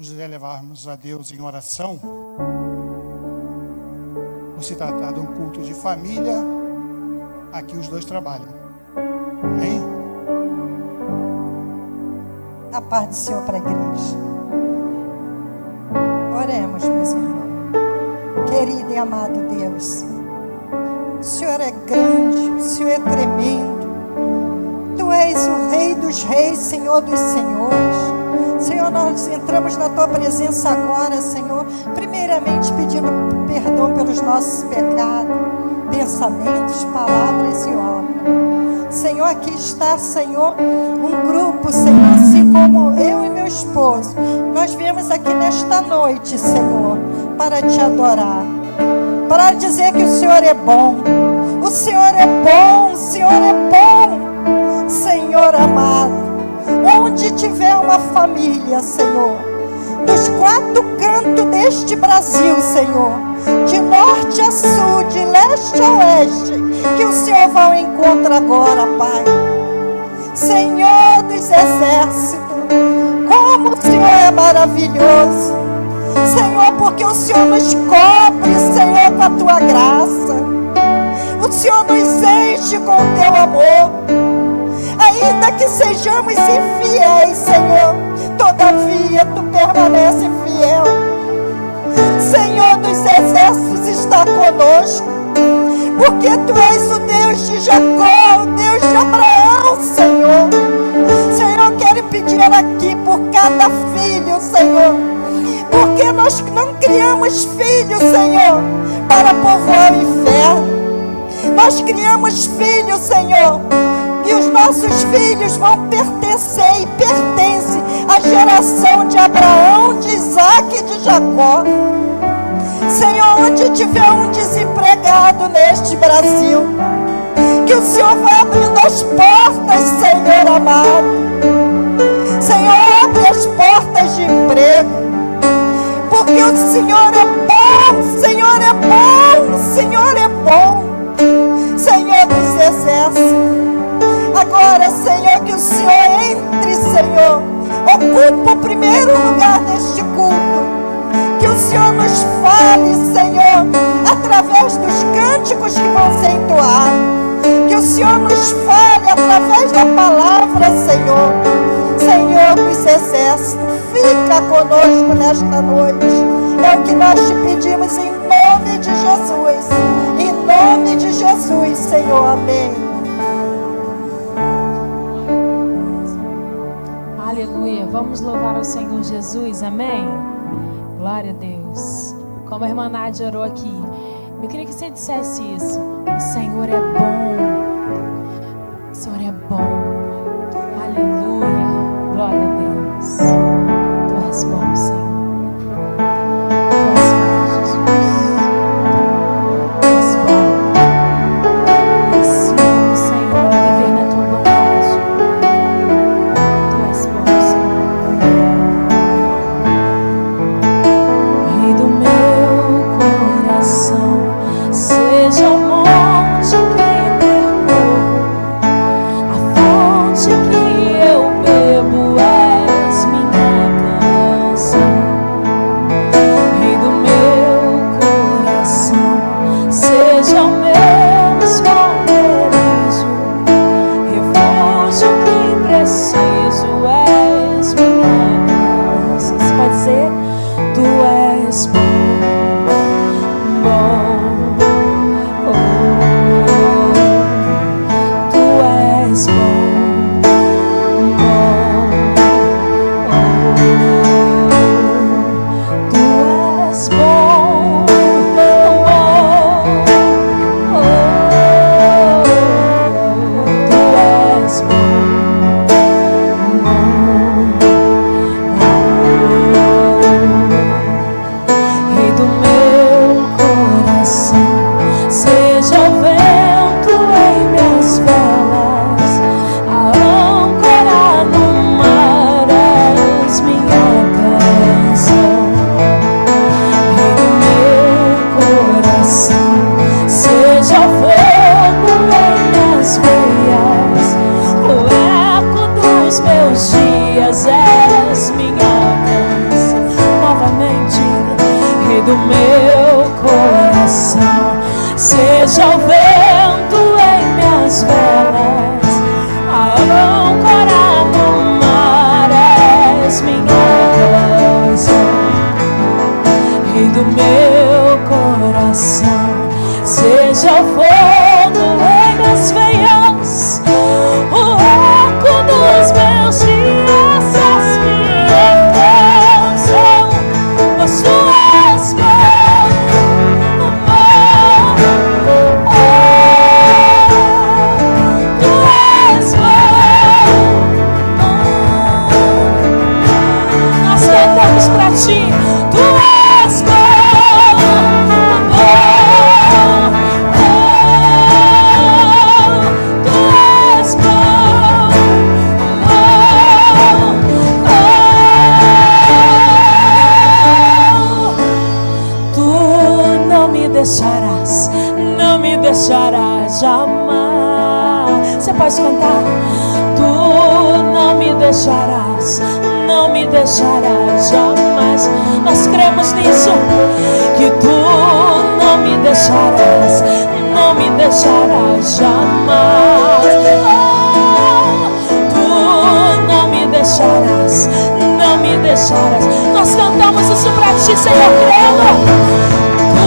nos elevarmos a Deus em oração, por se tratar de um culto de família, aqui os dois trabalham. Amém? A paz do Senhor para a igreja. Oremos, meus irmãos. Querido e amado Deus, o Senhor é grande, o Senhor é tremendo. Tu és o Rei dos reis, Senhor dos senhores. Senhor, nós entramos na Tua presença agora, Senhor, primeiramente pedindo perdão pelos nossos pecados, pensamentos, palavras e obras. Senhor, aqui está, Senhor, um grupo, Senhor, assim como eu e meu esposo. Nós viemos aqui nesta noite, Senhor, para Te adorar, para dizer que o Senhor é bom. O Senhor é bom, o Senhor é bom, Senhor amado. Onde tiver uma família, Senhor, dos quatro cantos deste Brasil, Senhor, de norte a sul, de leste a oeste, que o Senhor vá ao encontro agora, Pai. Senhor dos exércitos, como o Senhor é maravilhoso, Senhor, porque o Senhor nos cobre, Senhor, com a Tua graça. O Senhor nos enche com o Teu amor. Ainda que sejamos infiéis, Senhor, todavia Tu permanece fiel. Senhor dos exércitos está conosco, porque Tu és o Deus de Jacó, o Deus de Abraão, Senhor. Senhor, quero pedir aqui por cada filho, Senhor, porque nós não criamos filhos, Senhor, para povoar o inferno. Nós criamos filhos, Senhor, e os nossos filhos vão pertencer e pertencem à geração de Abraão, de Isaac e de Jacó. Senhor, onde tiver um desempregado neste Brasil, que o Senhor vá abrindo as portas, Senhor amado. Senhor, abre as portas de emprego, porque o Senhor é bom, Senhor é bom, Senhor é bom, Senhor dos exércitos. Agora, Senhor, que o Senhor entre, Senhor, ocupa o primeiro lugar neste culto. Que o Senhor nos fale, Senhor, através dos cânticos que vão ser entoados. Que o Senhor nos fale através da palavra, Senhor. Senhor dos exércitos, fica conosco nesta noite. É o que nós te pedimos em nome de Jesus. Em nome de Jesus, Senhor. Amém. Aleluia, vamos louvar ao Senhor Jesus, amém? Glória a Deus. Como a irmã Nádia orou aqui, eu queria que você dissesse isso: o Senhor é bom, o Senhor é bom, aleluia, glória a Deus. Tu és bom, Senhor. meus dias és minha canção. do meu coração. Seja o vento em minhas velas, a âncora no mar, és minha canção. Rei do meu coração, seja o fogo em minhas veias, o eco dos meus dias, és minha canção, pois tu és bom. Pra ti, tu és bom, tu és bom, tu não me deixarás, não me deixarás jamais. Você pode cantar? Tu não me deixarás, não me deixarás jamais. Nós cremos nisso, que tu não me deixarás, não me deixarás jamais. Tu não me deixarás, não me deixarás. Nós cantamos isso pra ti, Senhor, crendo. Tu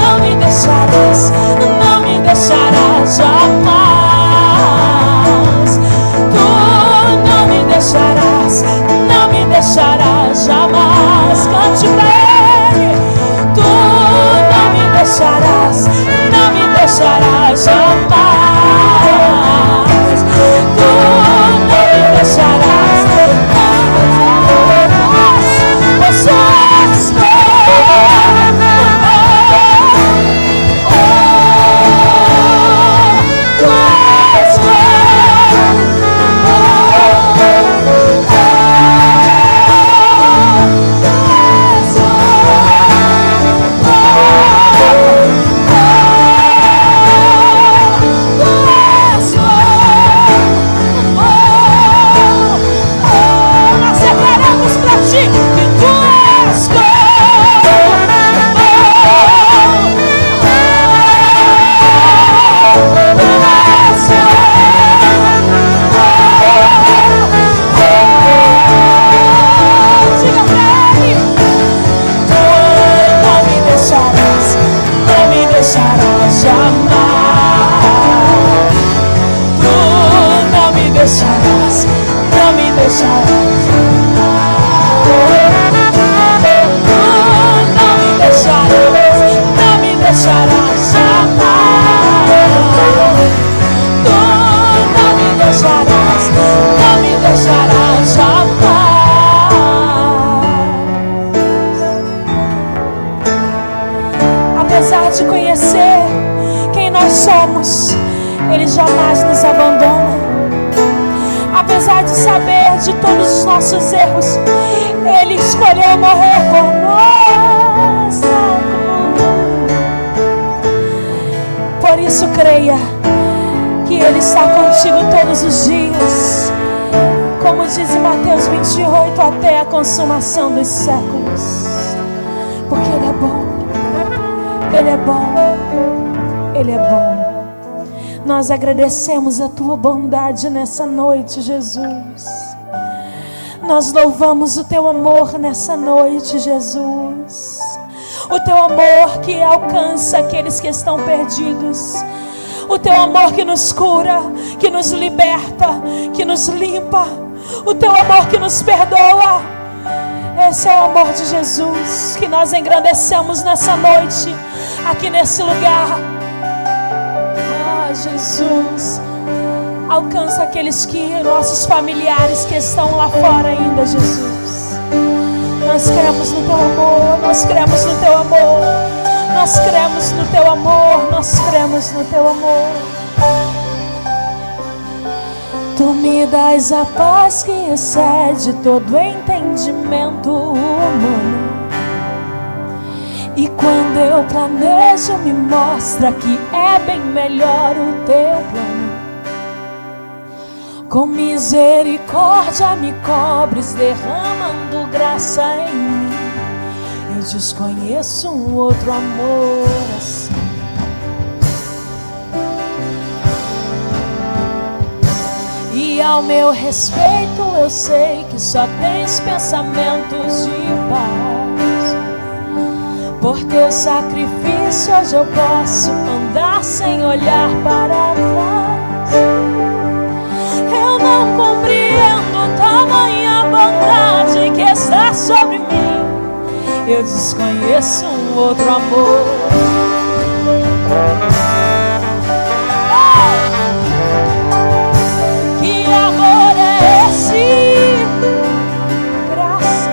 não me deixarás, não me deixarás jamais. Tu não me deixarás, não me deixarás jamais. Cante pra Ele. Tu não me deixarás, não me deixarás jamais. Tu não me deixarás, pois tu és bom. Apesar de conhecer quem nós somos, Ele jamais nos abandona. Apesar de saber de todos os nossos erros, Ele escolheu morrer por nós. Por isso creia que Ele está contigo todos os dias, como diz em Mateus 28, até a consumação dos séculos. Porque Ele é bom, Ele é bom, Ele é bom. Nós agradecemos a Tua bondade nessa noite, Jesus. Nós louvamos o Teu amor nessa noite, Jesus. O Teu amor que alcança aqueles que estão perdidos. O Teu amor que nos cura, que nos liberta, que nos limpa. O Teu amor que nos perdoa. Esse é o amor de Jesus que nós engrandecemos nessa noite, aqui nesse lugar. Ah, Jesus, alcança aqueles nossos familiares que estão lá fora ainda, Jesus. Nós cremos no Teu amor, nós cremos no Teu amor, nós cremos no Teu amor, nós cremos no Teu amor. Tu me dás a paz que excede todo entendimento humano. E quando eu planejo, me mostra que é bem melhor o Teu plano. Com misericórdia me cobres, derramando graça em mim. Eu desconheço um outro amor assim. E ao meu respeito eu sei que só tens pensamentos de paz. Por teu sacrifício hoje eu posso andar sem olhar para trás. Eu não compreendo tamanha bondade que está sobre mim. Eu desconheço um outro amor. Que amor é esse? Graça.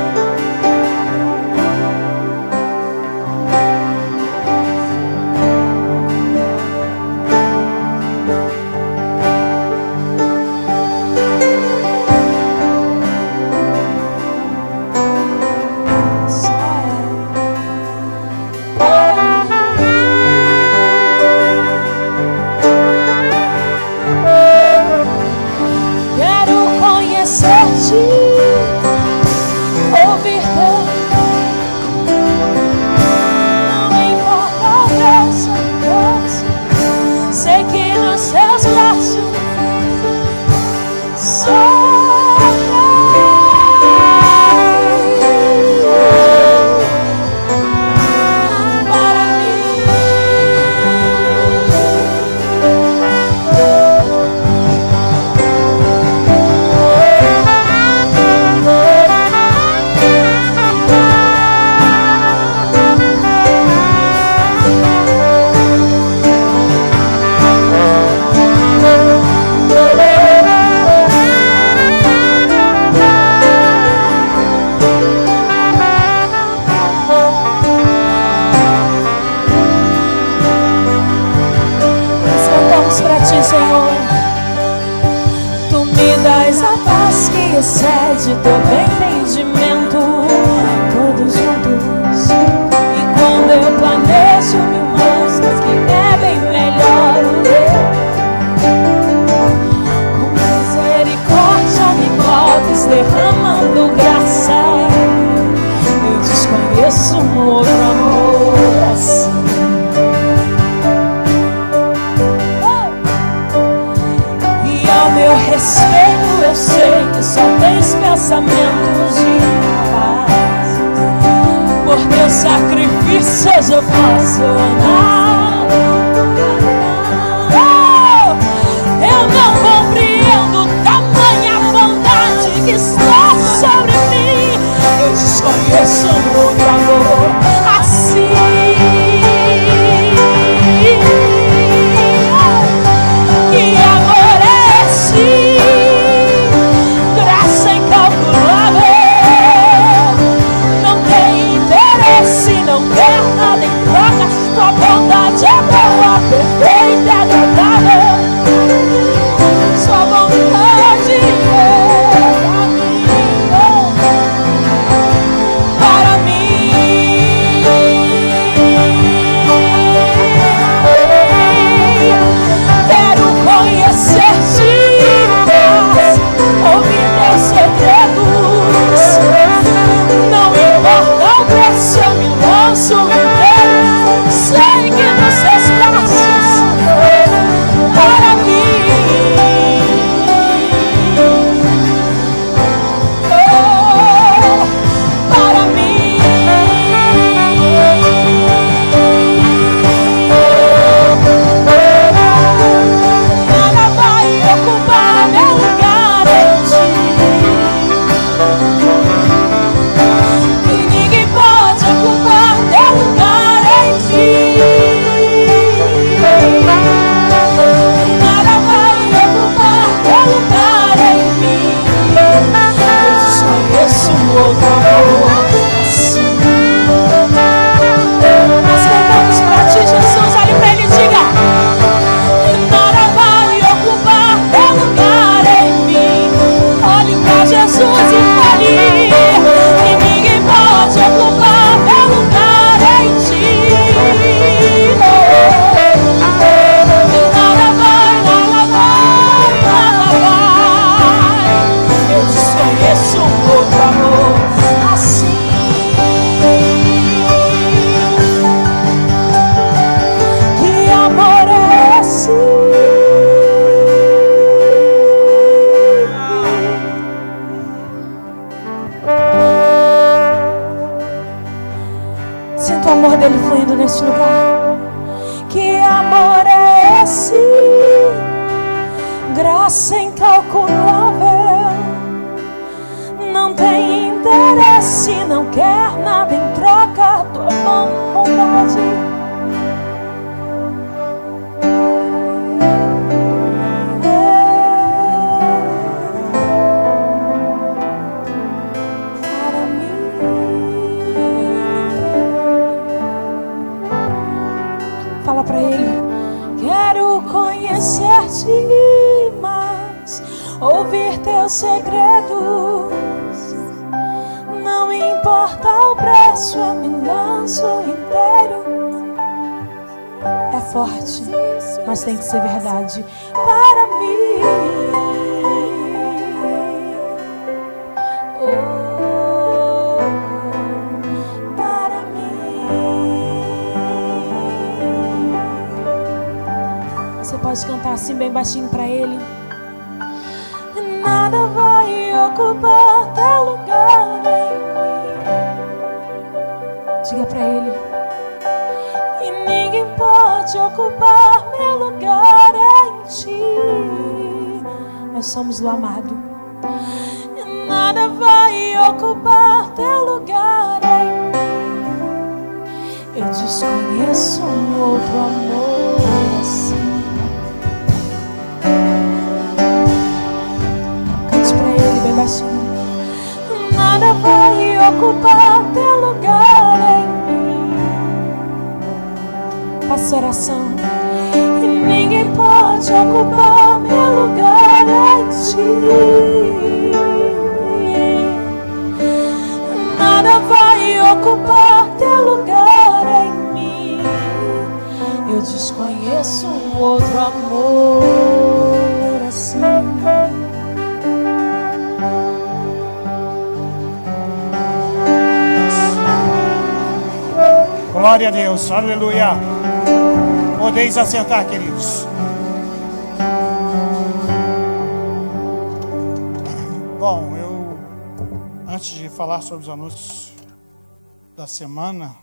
Excede todo entendimento, todos juntos. E quando eu planejo me mostra que é bem melhor com misericórdia me cobres, derramando graça. Eu desconheço um outro amor assim. E ao meu respeito eu sei que só tens pensamentos de paz. Por teu sacrifício hoje eu posso andar. Eu não compreendo tamanha bondade que está sobre mim. Eu desconheço um outro amor assim. Que amor é esse? Graça incalculável, não tem interesse, não quer nada em troca. Tua bondade é boa, perfeita, agradável. Sua vontade é para mim. Quero conhecer-te, ouvir teus segredos. Não importa o preço, eu me lanço inteiro. Sei que nos seus braços para mim. Oh, para mim. Nada vai ocupar meu lugar em ti. E ninguém pode ocupar teu lugar em ti. Nada vai ocupar teu lugar em mim. Eu desconheço outro amor assim. Nós cantamos pra ti, Jesus. Olhe pra ele e diga: nada vai ocupar teu lugar em mim. Olhe pra Jesus e fale: e ninguém pode ocupar teu lugar em ti. Nada vai, nada vai. Eu desconheço um outro amor assim. neste lugar. Que amor é esse? Graça incalculável. Não tem interesse, não quer nada em troca. Tua vontade. Fala pra ele. Quero conhecer-te mais, ouvir teus segredos. Não importa o preço, eu me lanço inteiro. É forte, mas tem que ser verdade para mim. Pode cantar assim bem baixinho para ele. Nada vai ocupar teu lugar em mim. Diga para ele. E ninguém pode ocupar meu lugar em ti. Nós somos do amado. E nada vai ocupar teu lugar em mim. Eu desconheço um outro amor assim. Nada vai ocupar teu lugar em mim. Faça oração. E ninguém pode ocupar meu lugar em ti. Nada vai ocupar teu lugar em mim. Eu desconheço um outro amor assim. Glória a Deus, aleluia. Podeis assentar, queridos. Bom, antes de falar sobre os anúncios da semana,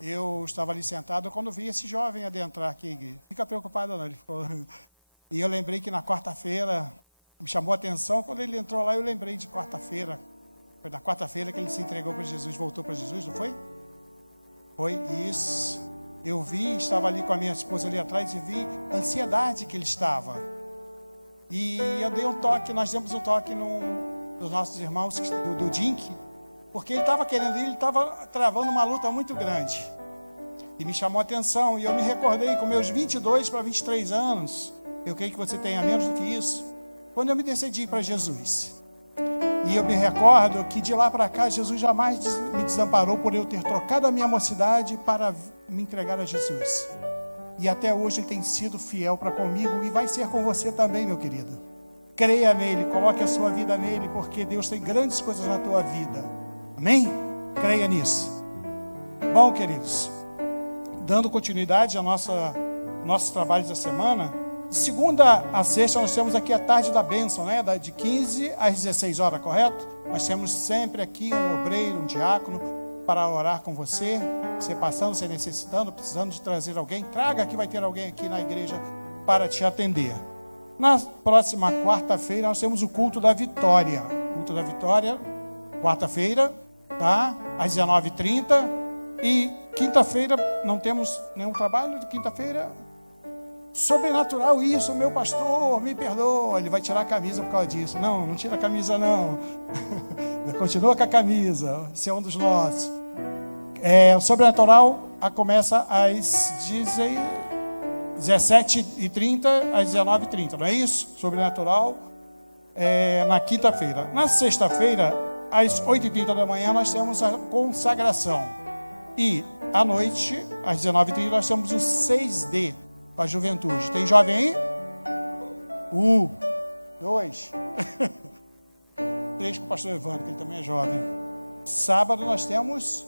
eu estava ali sentado quando vi esse jovem adentrar aqui. Fica preocupado não, ele ficou. E eu lembrei que na quarta-feira, me chamou a atenção, quando ele entrou lá, eu lembrei de quarta-feira. Foi na quarta-feira que ele se entregou para Jesus, voltou para Jesus, não foi? Foi isso. Eu vi, estava ali com a minha esposa ali atrás e vi a ansiedade que ele estava. E eu dei um toque, nós demos um toque dos nossos irmãos do Dink, porque ele estava querendo ir, ele estava travando uma luta muito grande. E me chamou a atenção, e eu me recordei com meus 22 para 23 anos, eu creio que você tenha menos do que isso, quando eu me decidi para Jesus. E eu me recordo que de lá para cá, Jesus jamais me desamparou por eu ter trocado a minha mocidade para me entregar a Jesus. E até hoje Ele tem sido fiel para comigo e vai ser com você também, meu querido. Creia nele, coloque a sua vida nele, porque Deus tem grandes coisas na tua vida. Amém? Creia nisso. Bom, queridos, dando continuidade ao nossos trabalhos da semana, de segunda a sexta nós temos aqui a tarde da bênção, né? De 15 às 16 horas, correto? Nós temos sempre aqui um obreiro, um diácono, para orar com você. Você passando, você necessitando, precisando de trazer alguém, traga que vai ter alguém aqui na igreja para te atender. Na próxima quarta-feira nós temos o culto da vitória. Culto da vitória, quarta-feira, tá? Às 19h30. E quinta-feira não temos nenhum trabalho de quinta-feira. Sobrenatural isso, meu pastor, me perdoa. Ele vai tirar a camisa por causa disso. Não, não tira a camisa não. Continua com a camisa, esse é um dos nossos. O sobrenatural começa às 17h30 às 19h30, não é isso? Sobrenatural na quinta-feira. Na sexta-feira, às 8h30 da manhã, nós temos a consagração. E à noite, às 19h30, nós temos o 6D para a juventude. Tem jovem aí? 2. 3 com o pastor Evandro, que ele também é jovem. Sábado nós temos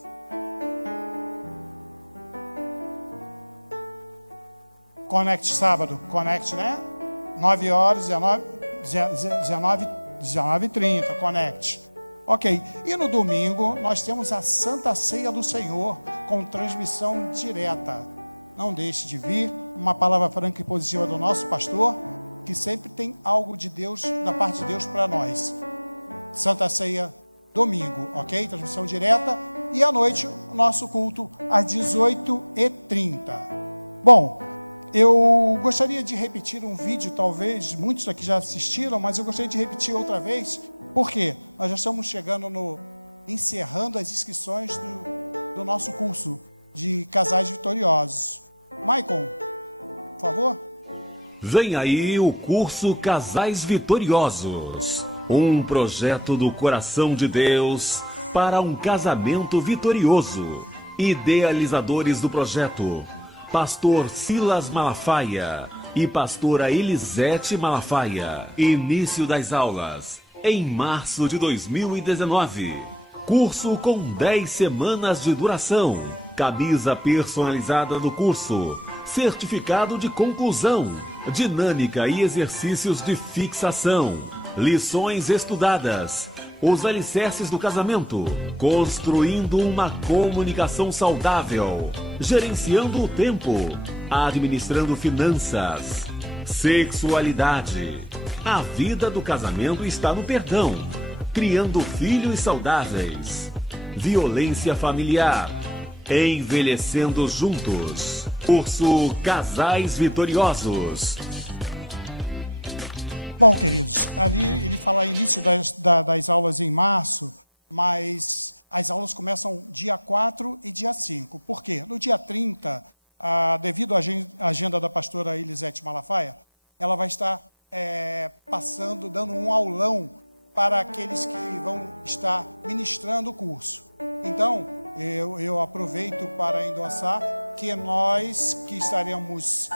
Connect sábado. Connect, né? 9 horas, 19h30, Connect. Ok, e no domingo nós temos a Santa Ceia do Senhor com transmissão direta. Não deixe de vir, uma palavra franca e positiva do nosso pastor, que sempre tem algo de Deus, da parte de Deus para nós. Santa Ceia domingo, ok? Transmissão direta. E à noite, o nosso culto às 18h30. Bom, eu gostaria de repetir um vídeo, talvez muitos aqui já assistiram, mas eu gostaria de repetir outra vez, porque nós já estamos encerrando as inscrições do nosso curso de Casais Vitoriosos. Maicon, por favor. Vem aí o curso Casais Vitoriosos, um projeto do coração de Deus para um casamento vitorioso. Idealizadores do projeto: Pastor Silas Malafaia e Pastora Elisete Malafaia. Início das aulas em março de 2019. Curso com 10 semanas de duração. Camisa personalizada do curso. Certificado de conclusão. Dinâmica e exercícios de fixação. Lições estudadas. Os alicerces do casamento. Construindo uma comunicação saudável. Gerenciando o tempo. Administrando finanças. Sexualidade. A vida do casamento está no perdão. Criando filhos saudáveis. Violência familiar. Envelhecendo juntos. Curso Casais Vitoriosos. Bom, queridos, ali ele fala início das aulas em março, mas as aulas começam dia 4 e dia 5. Por quê? No dia 30, devido à agenda da pastora Elisete Malafaia, ela vai estar dando um aulão para aqueles que vão estar ministrando o curso. Então, eu aproveito para endossar que nós que estaremos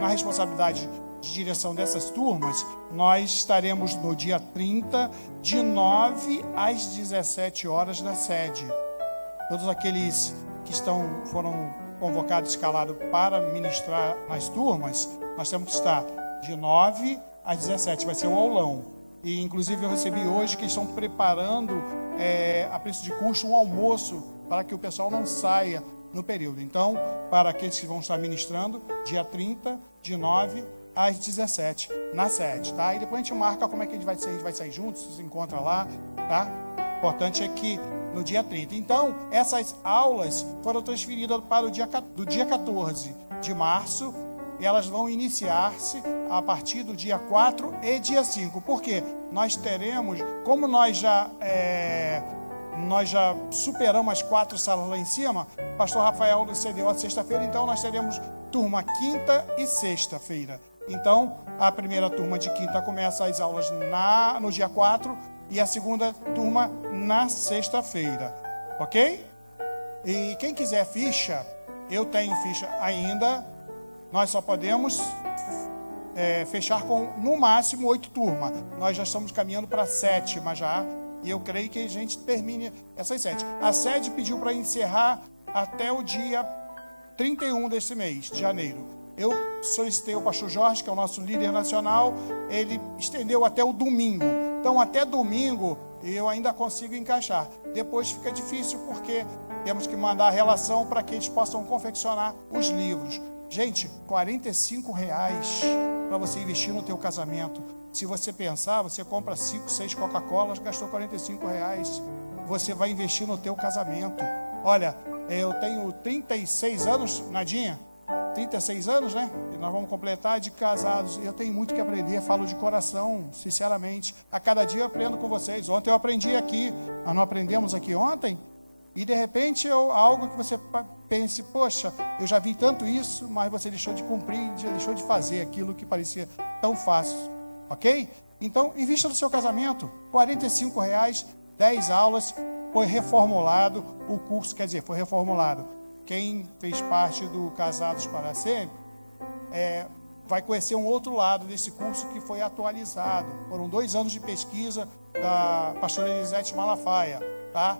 na responsabilidade de direção dessas turmas, nós estaremos no dia 30, de 9 às 17 horas na sede. Todos aqueles que foram convocados, escalados para ministrar nas turmas, nós temos que estar de 9 às 17, vai ser o aulão. E inclusive eu recebi hoje que estão preparando a preço de custo um almoço para que o pessoal não saia no período. Então, para aqueles que vão estar ministrando, dia 30, de 9 às 17, na sede, tá? E depois a gente marca como é que a gente vai sair juntos, se encontra lá, tá? O importante é que no dia 30. Então, essas aulas foram transferidas para do dia 14 de março, e elas vão iniciar-se a partir do dia 4 e dia 5. Por quê? Nós teremos, como nós já superamos as 4 salas lá em cima, o pastor Rafael nos cedeu a sexta-feira, então nós teremos turma quinta e sexta-feira. Então, a primeira turma de quinta começa as aulas no dia 4 e a segunda turma na sexta-feira, ok? E quem quiser ficha, eu tenho ficha ainda, nós só podemos fechar com, no máximo, 8 turmas. Nós já estamos caminhando para 7, mas e eu creio que a gente termine essas 7. A sede pediu para encerrar até o dia 31 desse mês, de janeiro. Eu solicitei ao pastor Jorge, que é o nosso líder nacional, ele estendeu até o domingo. Então, até domingo, eu ainda consigo encaixar. Depois fica difícil, porque temos que mandar a relação para que eles possam confeccionar os livros. Gente, R$45 para você investir no teu casamento. Se você pensar, você compra 5, 6 Coca-Colas, gastou R$45. Você vai investir no teu casamento. Olha, eu tenho 36 anos, Nadinha, 36 anos, né? E nós vamos completar de casados. Eu tenho muito que aprender, falo de coração, sinceramente. A cada dia eu aprendo com vocês. Ontem eu aprendi aqui, nós não aprendemos aqui ontem. E de repente algo que você pense, poxa, eu já vi tanto isso, mas você deixou de cumprir, já deixou de fazer aquilo que parecia tão fácil. Ok? Então, invista no seu casamento. R$45, 10 aulas, foi reformulado o curso, foi reformulado. Quem fez parte do Casados para Sempre, vai conhecer um outro lado desse curso que foi atualizado. Foram 2 anos de pesquisa da pastora Elisete Malafaia, tá?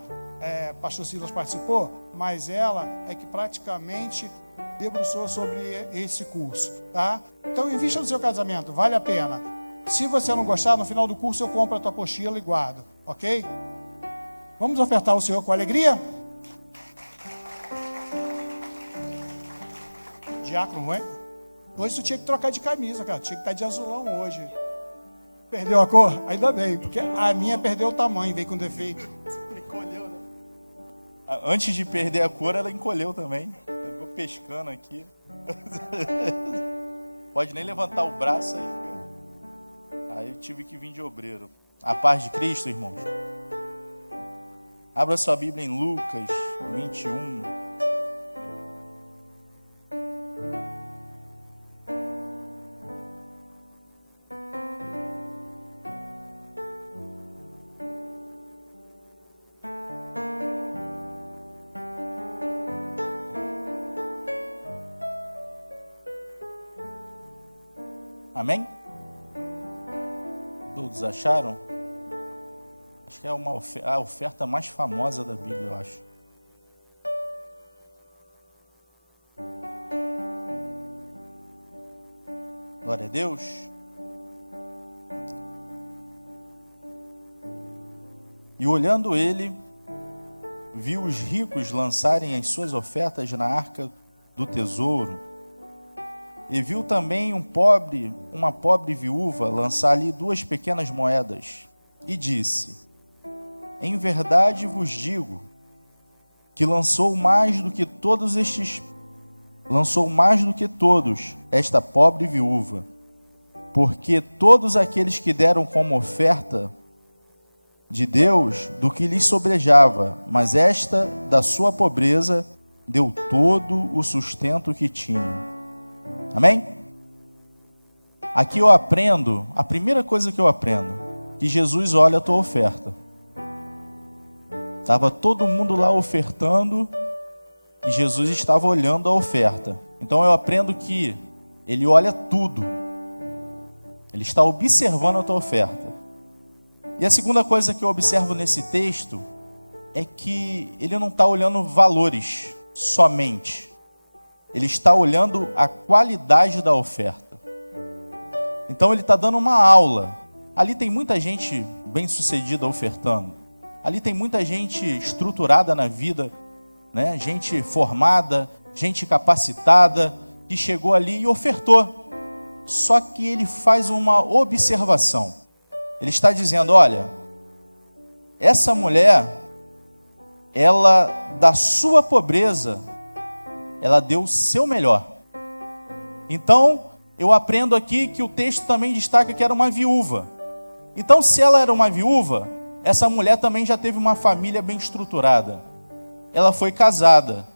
Pastor Silas participou, mas ela é que praticamente debruçou sobre esse curso, tá? Então, invista no seu casamento, vale a pena. Se você não gostar, no final do curso eu compro a tua apostila e guardo, ok? Vamos ofertar ao Senhor com alegria? Diácono, não é? Hoje tu tinha que trocar de camisa, cara. Tinha que estar de azulão hoje. Perdeu a cor? Ainda bem, porque a minha perdeu o tamanho, veio com defeito. Encolheu, né? Antes de perder a cor, ela encolheu também. Ficou pescando aqui. Pode nem levantar o braço aí. Aí eu tive que vir de obreiro. A paz de Cristo, irmãos. Abra sua Bíblia em Lucas 21. Amém? Todos acharam? Acho que é a oferta mais famosa da Bíblia, eu acho. Glória a Deus. E olhando ele, viu os ricos lançarem as suas ofertas na arca do tesouro. E viu também uma pobre viúva lançar ali 2 pequenas moedas. E disse: em verdade vos digo, que lançou mais do que todos esta pobre viúva, porque todos aqueles que deram como oferta de Deus do que lhes sobrejava, mas esta da sua pobreza deu todo o sustento que tinha. Amém? Aqui eu aprendo, a primeira coisa que eu aprendo, que Jesus olha a tua oferta. Estava todo mundo lá ofertando e Jesus estava olhando a oferta. Então eu aprendo que Ele olha tudo. Ele está observando a tua oferta. E a segunda coisa que eu observo nesse texto é que Ele não está olhando valores somente. Ele está olhando a qualidade da oferta. Então ele está dando uma aula. Ali tem muita gente bem-sucedida ofertando. Ali tem muita gente estruturada na vida, né? Gente formada, gente capacitada, que chegou ali e ofertou. Só que ele faz uma observação. Ele está dizendo: olha, essa mulher, ela da sua pobreza, ela deu o seu melhor. Então, eu aprendo aqui que o texto também destaca que era uma viúva. Então, se ela era uma viúva, essa mulher também já teve uma família bem estruturada. Ela foi casada.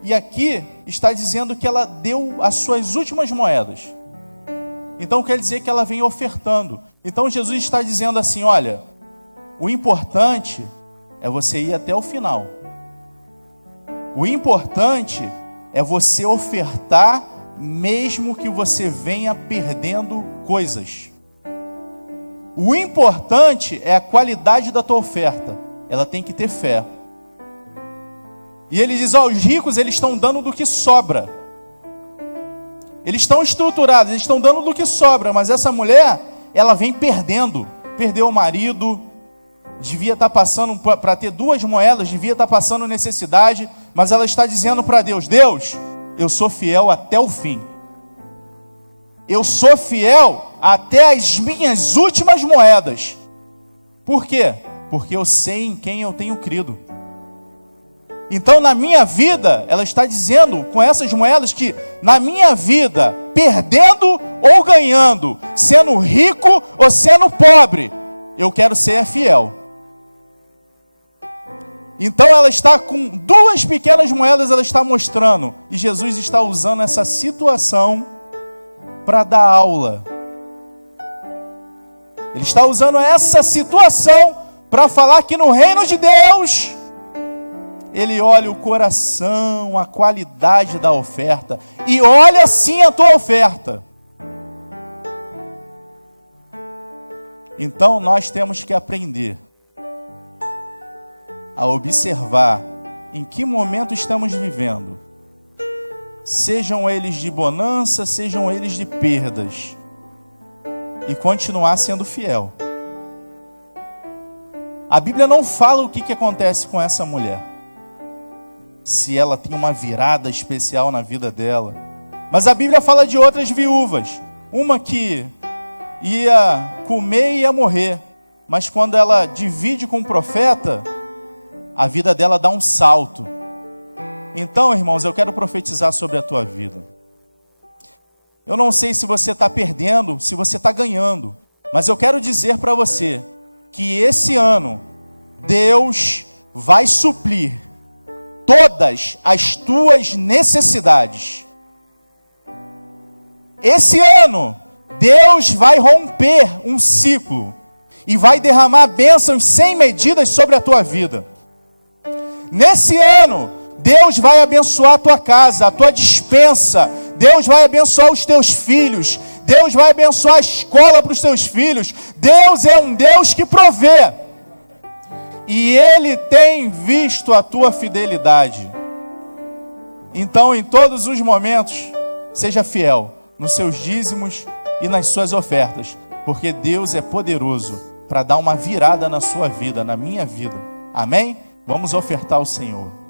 E aqui está dizendo que ela deu as suas últimas moedas. Então, quer dizer que ela vem ofertando. Então, Jesus está dizendo assim: olha, o importante é você ir até o final. O importante é você ofertar, mesmo que você venha perdendo coisas. O importante é a qualidade da tua oferta. Ela tem que ter fé. E ele diz: os ricos, eles estão dando do que sobra. Eles estão estruturados, eles estão dando do que sobra. Mas essa mulher, ela vem perdendo. Perdeu o marido, devia estar passando, para ter 2 moedas, devia estar passando necessidade, mas ela está dizendo para Deus: Deus, eu sou fiel até o fim. Eu sou fiel até as minhas últimas moedas. Por quê? Porque eu sei em quem eu tenho crido. Então, na minha vida, ela está dizendo com essas moedas que na minha vida, perdendo ou ganhando, sendo rico ou sendo pobre, eu quero ser fiel. Então ela está com 2 pequenas moedas, ela está mostrando. E Jesus está usando essa situação para dar aula. Ele está usando essa situação para falar que no reino de Deus, Ele olha o coração, a qualidade da oferta. E olha sim a tua oferta. Então nós temos que aprender a observar em que momento estamos vivendo. Sejam eles de bonança, sejam eles de perdas. e continuar sendo fiel. A Bíblia não fala o que acontece com essa mulher, se ela tem uma virada especial na vida dela. Mas a Bíblia fala de outras viúvas. Uma que ia comer e ia morrer, mas quando ela divide com o profeta, a vida dela dá um salto. Então, irmãos, eu quero profetizar sobre a tua vida. Eu não sei se você está perdendo, se você está ganhando, mas eu quero dizer para você que esse ano Deus vai suprir todas as tuas necessidades. Esse ano Deus vai romper um ciclo e vai derramar bênçãos sem medidas sobre a tua vida. Nesse ano Deus vai abençoar a tua casa, a tua despensa. Deus vai abençoar os teus filhos. Deus vai abençoar a escola para os teus filhos. Deus é um Deus que provê. E Ele tem visto a tua fidelidade. Então, em todos os momentos, seja fiel nos seus dízimos e nas suas ofertas. Porque Deus é poderoso para dar uma virada na sua vida, na minha vida. Amém? Vamos ofertar ao Senhor.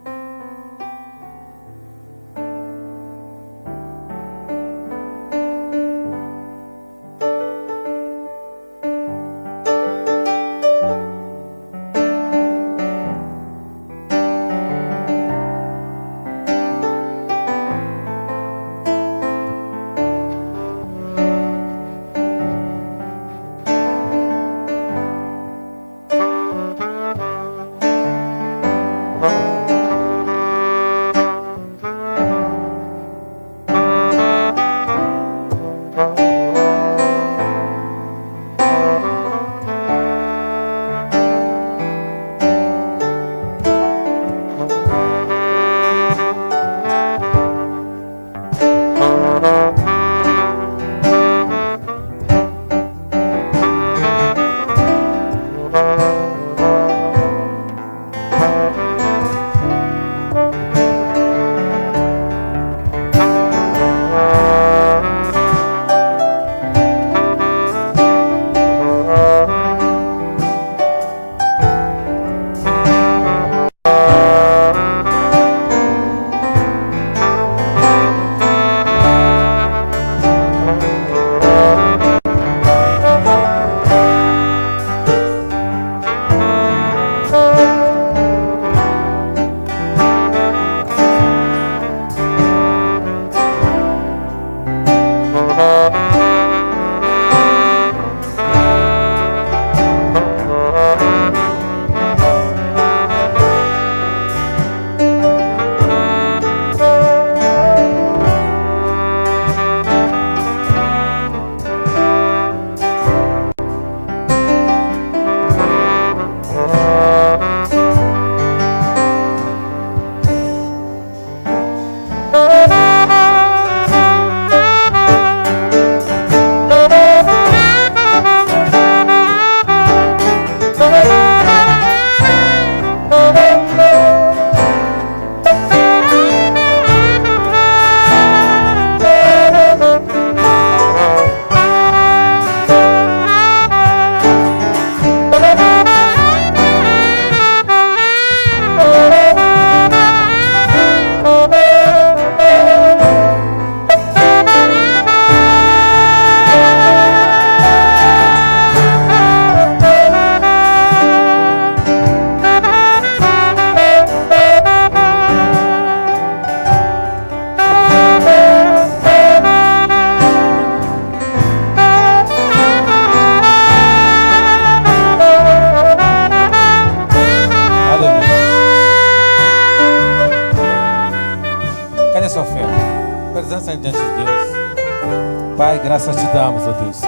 presença diante de Deus. Pai, graças te damos, ó Deus.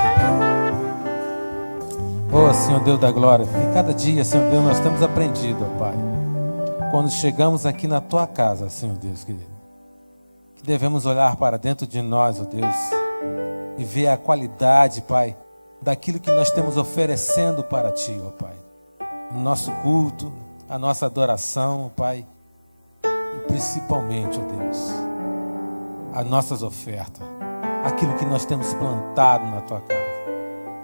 Oh, Senhor Deus da glória, e cada dia, Senhor Deus, nós temos aprendido, ó Pai, quando chegamos aqui na Tua casa, Senhor Deus querido, que devemos olhar para dentro de nós, ó Deus, e ver a qualidade, Pai, daquilo que nós temos oferecendo para Ti, ó Pai. O nosso culto, a nossa adoração, Pai, e principalmente, ó Deus, as nossas ofertas, aquilo que nós temos plantado na Tua casa.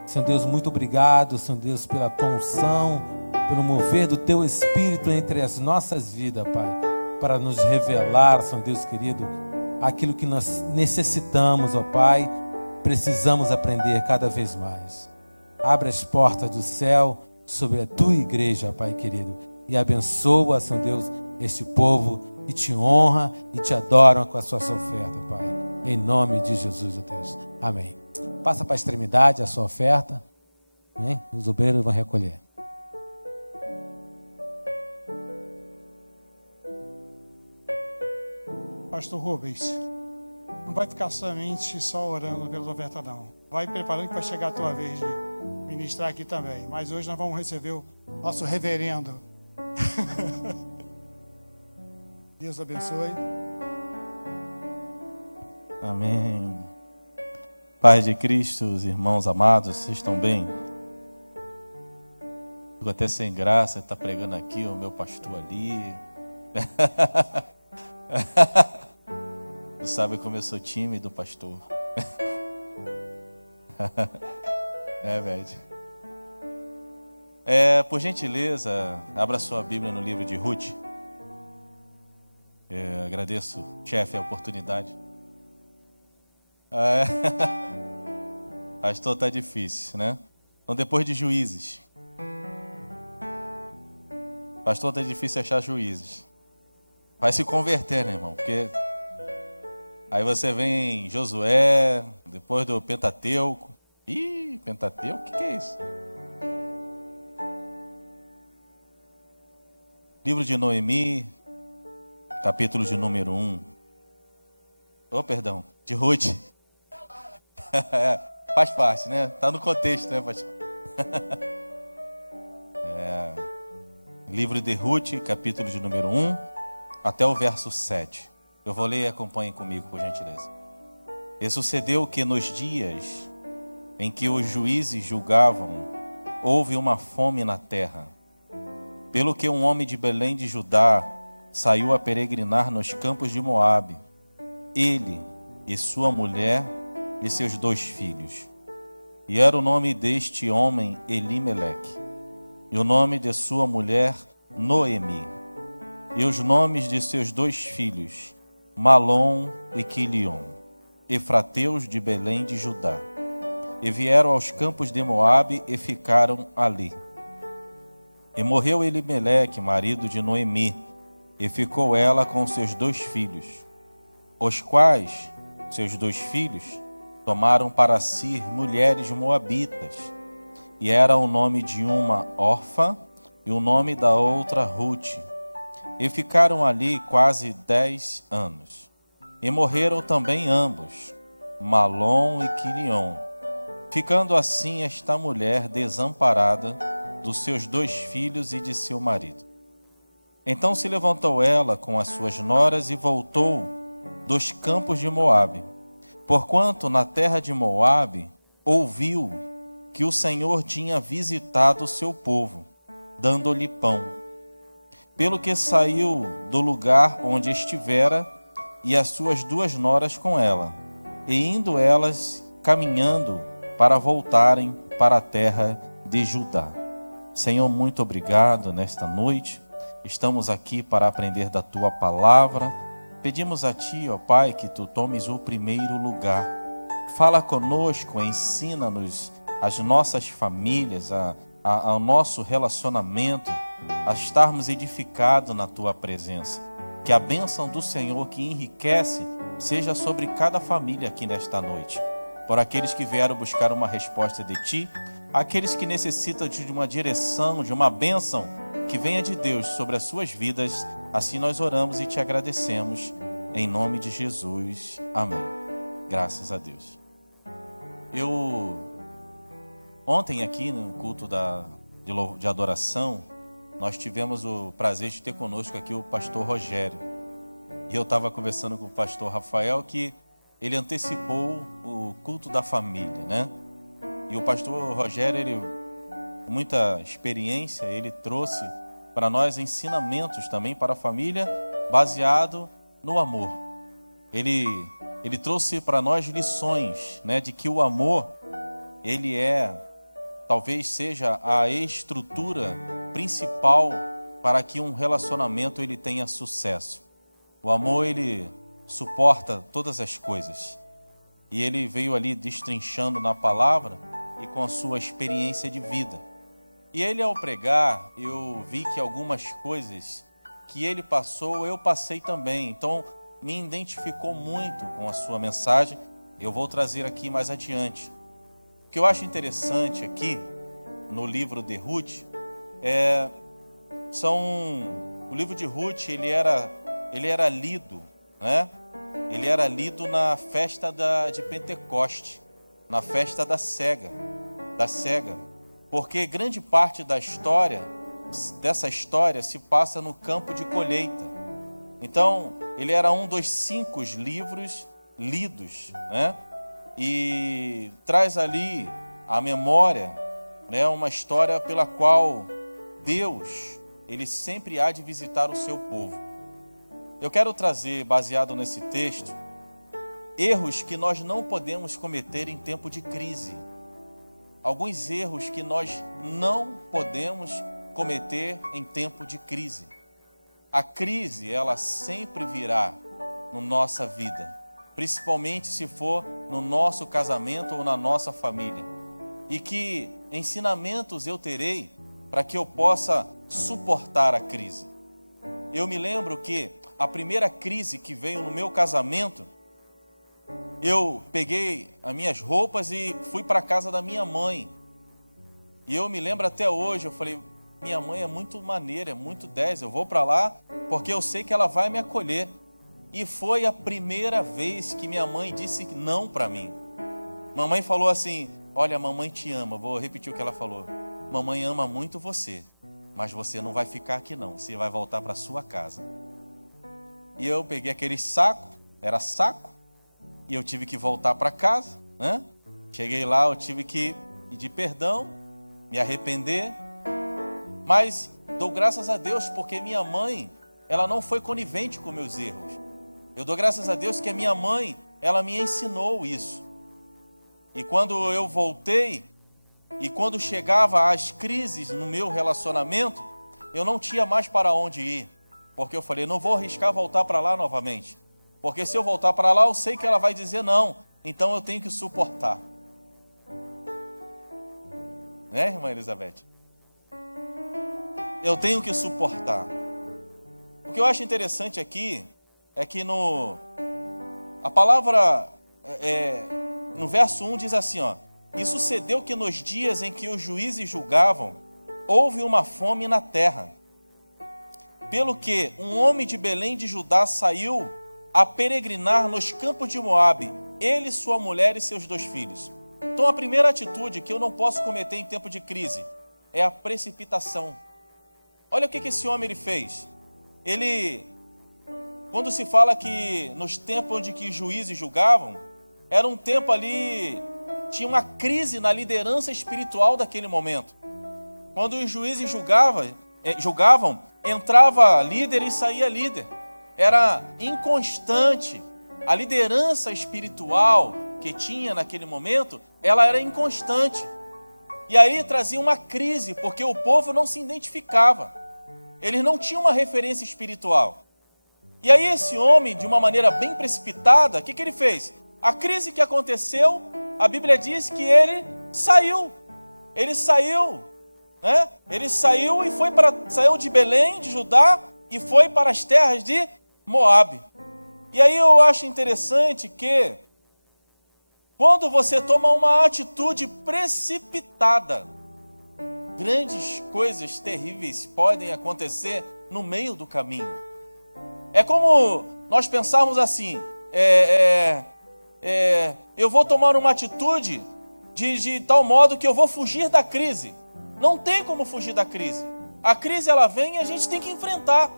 Senhor Deus, muito obrigado, Senhor Deus, pela tua unção, pelo mover do teu Espírito entre as nossas vidas, Pai, para nos revelar, Senhor Deus querido, aquilo que nós necessitamos, ó Pai, precisamos aprender cada vez mais. Abre as portas do céu sobre a tua igreja, Pai querido, e abençoa, Senhor Deus, este povo que te honra e te adoram com a sua oferta, Pai. Em nome de Jesus, ó Deus. Amém. Passa para a extremidade a sua oferta. Amém? Os obreiros vão recolher. Pastor Rubens, não vai ficar somente só orando pelas ofertas, não. Vai preparando que vai chegar a tua vez de ministrar aqui também. Mas hoje nós vamos receber o nosso reverendo. Deus abençoe. Amém. Pai de Cristo, os irmãos amados, vocês estão bem? Fico até sem graça, está pregando aqui, o meu pastor ali. Tu sabe como eu sou tímido, pastor. É, velho. Por gentileza, abra sua Bíblia no livro de Ruth. Agradeço, chefe, a oportunidade. Pastor, tá difícil, né? Então, depois de Juízes. Pastor, tá difícil achar juízes. Vai se converter, né, irmão? Porque aí você vem em Josué, depois do Pentateuco. Ih, Pentateuco? O que é isso? Livro de Noemi, capítulo de número 1. Perdão, de Ruth. Faz parte, né? Tá no contexto, né, pastor? Livro de Ruth, capítulo de número 1, até o verso 7. Eu vou ler e acompanhem comigo, por gentileza. E sucedeu que nos dias em que os juízes julgavam, houve uma fome na terra. Pelo que um homem de Belém de Judá saiu a peregrinar nos campos de Moabe, ele e sua mulher e seus 2 filhos. E era o nome deste homem Elimeleque, e o nome de sua mulher Noemi, e os nomes de seus 2 filhos, Malom e Quilion, efrateus de Belém de Judá. E vieram aos campos de Moabe e ficaram ali. E morreu Elimeleque, marido de Noemi, e ficou ela com seus 2 filhos, os quais, seus 2 filhos, tomaram para si mulheres moabitas, e era o nome de uma Orfa e o nome da outra Ruth. E ficaram ali quase 10 anos. E morreram também ambos, Malom e Quilion, ficando assim esta mulher desamparada dos seus 2 filhos e de seu marido. Então se levantou ela com as suas noras e voltou dos campos de Moabe, porquanto na terra de Moabe ouviu que o Senhor tinha visitado o seu povo, dando-lhe pão. Pelo que saiu do lugar onde estivera, e as suas 2 noras com ela, e indo elas caminhando para voltarem para a terra de Judá. Senhor, muito obrigado nesta noite. Estamos aqui para aprender da Tua Palavra. Pedimos a Ti, ó Pai, que Tu tomes o primeiro lugar. Fala conosco, ensina-nos as nossas famílias, ao nosso relacionamento, a estarmos edificados na Tua presença. Que a bênção do Senhor que enriquece seja sobre cada família aqui nesta noite. Por aqueles que vieram buscar uma resposta de Ti, aqueles que necessitam de uma direção, de uma bênção que venha de Deus sobre as suas vidas, assim nós oramos e Te agradecemos, em nome de Jesus. Amém. Graças a Deus. Ontem aqui no culto de adoração, nós tivemos o prazer de ter conosco aqui o pastor Rogério. E eu estava conversando com o pastor Rafael que ele antecipou o culto da família, né? E o pastor Rogério, com muita experiência, ele trouxe para nós ensinamentos também para a família, baseado no amor. Ele trouxe para nós lições, né, de que o amor, ele é talvez seja a estrutura principal para que um relacionamento ele tenha sucesso. O amor, ele suporta todas as coisas. E ele veio ali destrinchando na palavra e com a sua experiência de vida. E ele, ao pregar, eu vi que algumas coisas que ele passou, eu passei também. Então, me identificou muito com a sua mensagem. Eu vou trazer aqui mais adiante. O que eu acho interessante aqui, no livro de Ruth, o livro de Ruth, ele era lido, né? Ele era lido na festa de Pentecoste, na festa da cega, porque grande parte dessa história se passa no campo de colheita. Então, ele era um dos 5 livros lidos, né? E traz ali a memória, né? Uma história pela qual Deus, ele sempre há de visitar o seu povo. Eu quero trazer, baseado nesse texto, erros que nós não podemos cometer em tempo de crise. Alguns erros que nós não podemos cometer em tempo de crise. A crise, ela sempre virá na nossa vida, principalmente se for no nosso casamento ou na nossa família. E que ensinamentos eu terei para que eu possa suportar a crise. Eu me lembro que a primeira crise que veio no meu casamento, eu peguei as minhas roupas e fui para a casa da minha mãe. E eu me lembro até hoje, eu falei, minha mãe é muito maneira, é muito 10, eu vou para lá porque eu sei que ela vai me acolher. E foi a primeira vez que minha mãe disse não para mim. Mamãe falou assim, olha, mamãe te ama, vou repetir o que ela falou. Mamãe ama muito você, mas você não vai ficar aqui não, você vai voltar para sua casa. E eu peguei aquele saco, era saco, e eu tive que voltar para casa, né? Cheguei lá, eu tive que pedir perdão, me arrepender, mas dou graças a Deus porque minha mãe, ela não foi conivente com meus erros. Eu dou graças a Deus que a minha mãe, ela me ensinou isso. E quando eu voltei, e quando chegava as crises no meu relacionamento, eu não tinha mais para onde ir. Porque eu falei, não vou arriscar voltar para lá novamente. Porque se eu voltar para lá, eu sei que ela vai dizer não. Então eu tenho que suportar. Né, irmã Elizabeth? Eu tenho que suportar. O que eu acho interessante aqui é que a palavra, no verso 1 diz assim, ó. E sucedeu que nos dias em que os juízes julgavam, houve uma fome na terra. Pelo que um homem de Belém de Judá saiu a peregrinar nos campos de Moabe, ele, sua mulher e seus 2 filhos. Então a primeira atitude que eu não posso cometer em tempo de crise é a precipitação. Olha o que esse homem ele fez. Ele, quando se fala que nos tempos onde que os juízes julgavam, era um tempo ali, tinha uma crise na liderança espiritual daquele momento. Quando os juízes julgavam, entrava líder e saía líder. Era inconstante. A liderança espiritual que tinha naquele momento, ela era inconstante. E aí trazia uma crise, porque o povo não se identificava. Eles não tinham uma referência espiritual. E aí esse homem, de uma maneira bem precipitada, o que ele fez? A crise que aconteceu, a Bíblia diz que ele saiu. Ele saiu, né? Ele saiu e saiu de Belém, de Judá, e foi para as terras de Moabe. E aí eu acho interessante que quando você toma uma atitude precipitada, grandes coisas terríveis podem acontecer no meio do caminho. É como nós pensarmos assim, eu vou tomar uma atitude de tal modo que eu vou fugir da crise. Não tem como fugir da crise. A crise ela vem e a gente tem que enfrentar.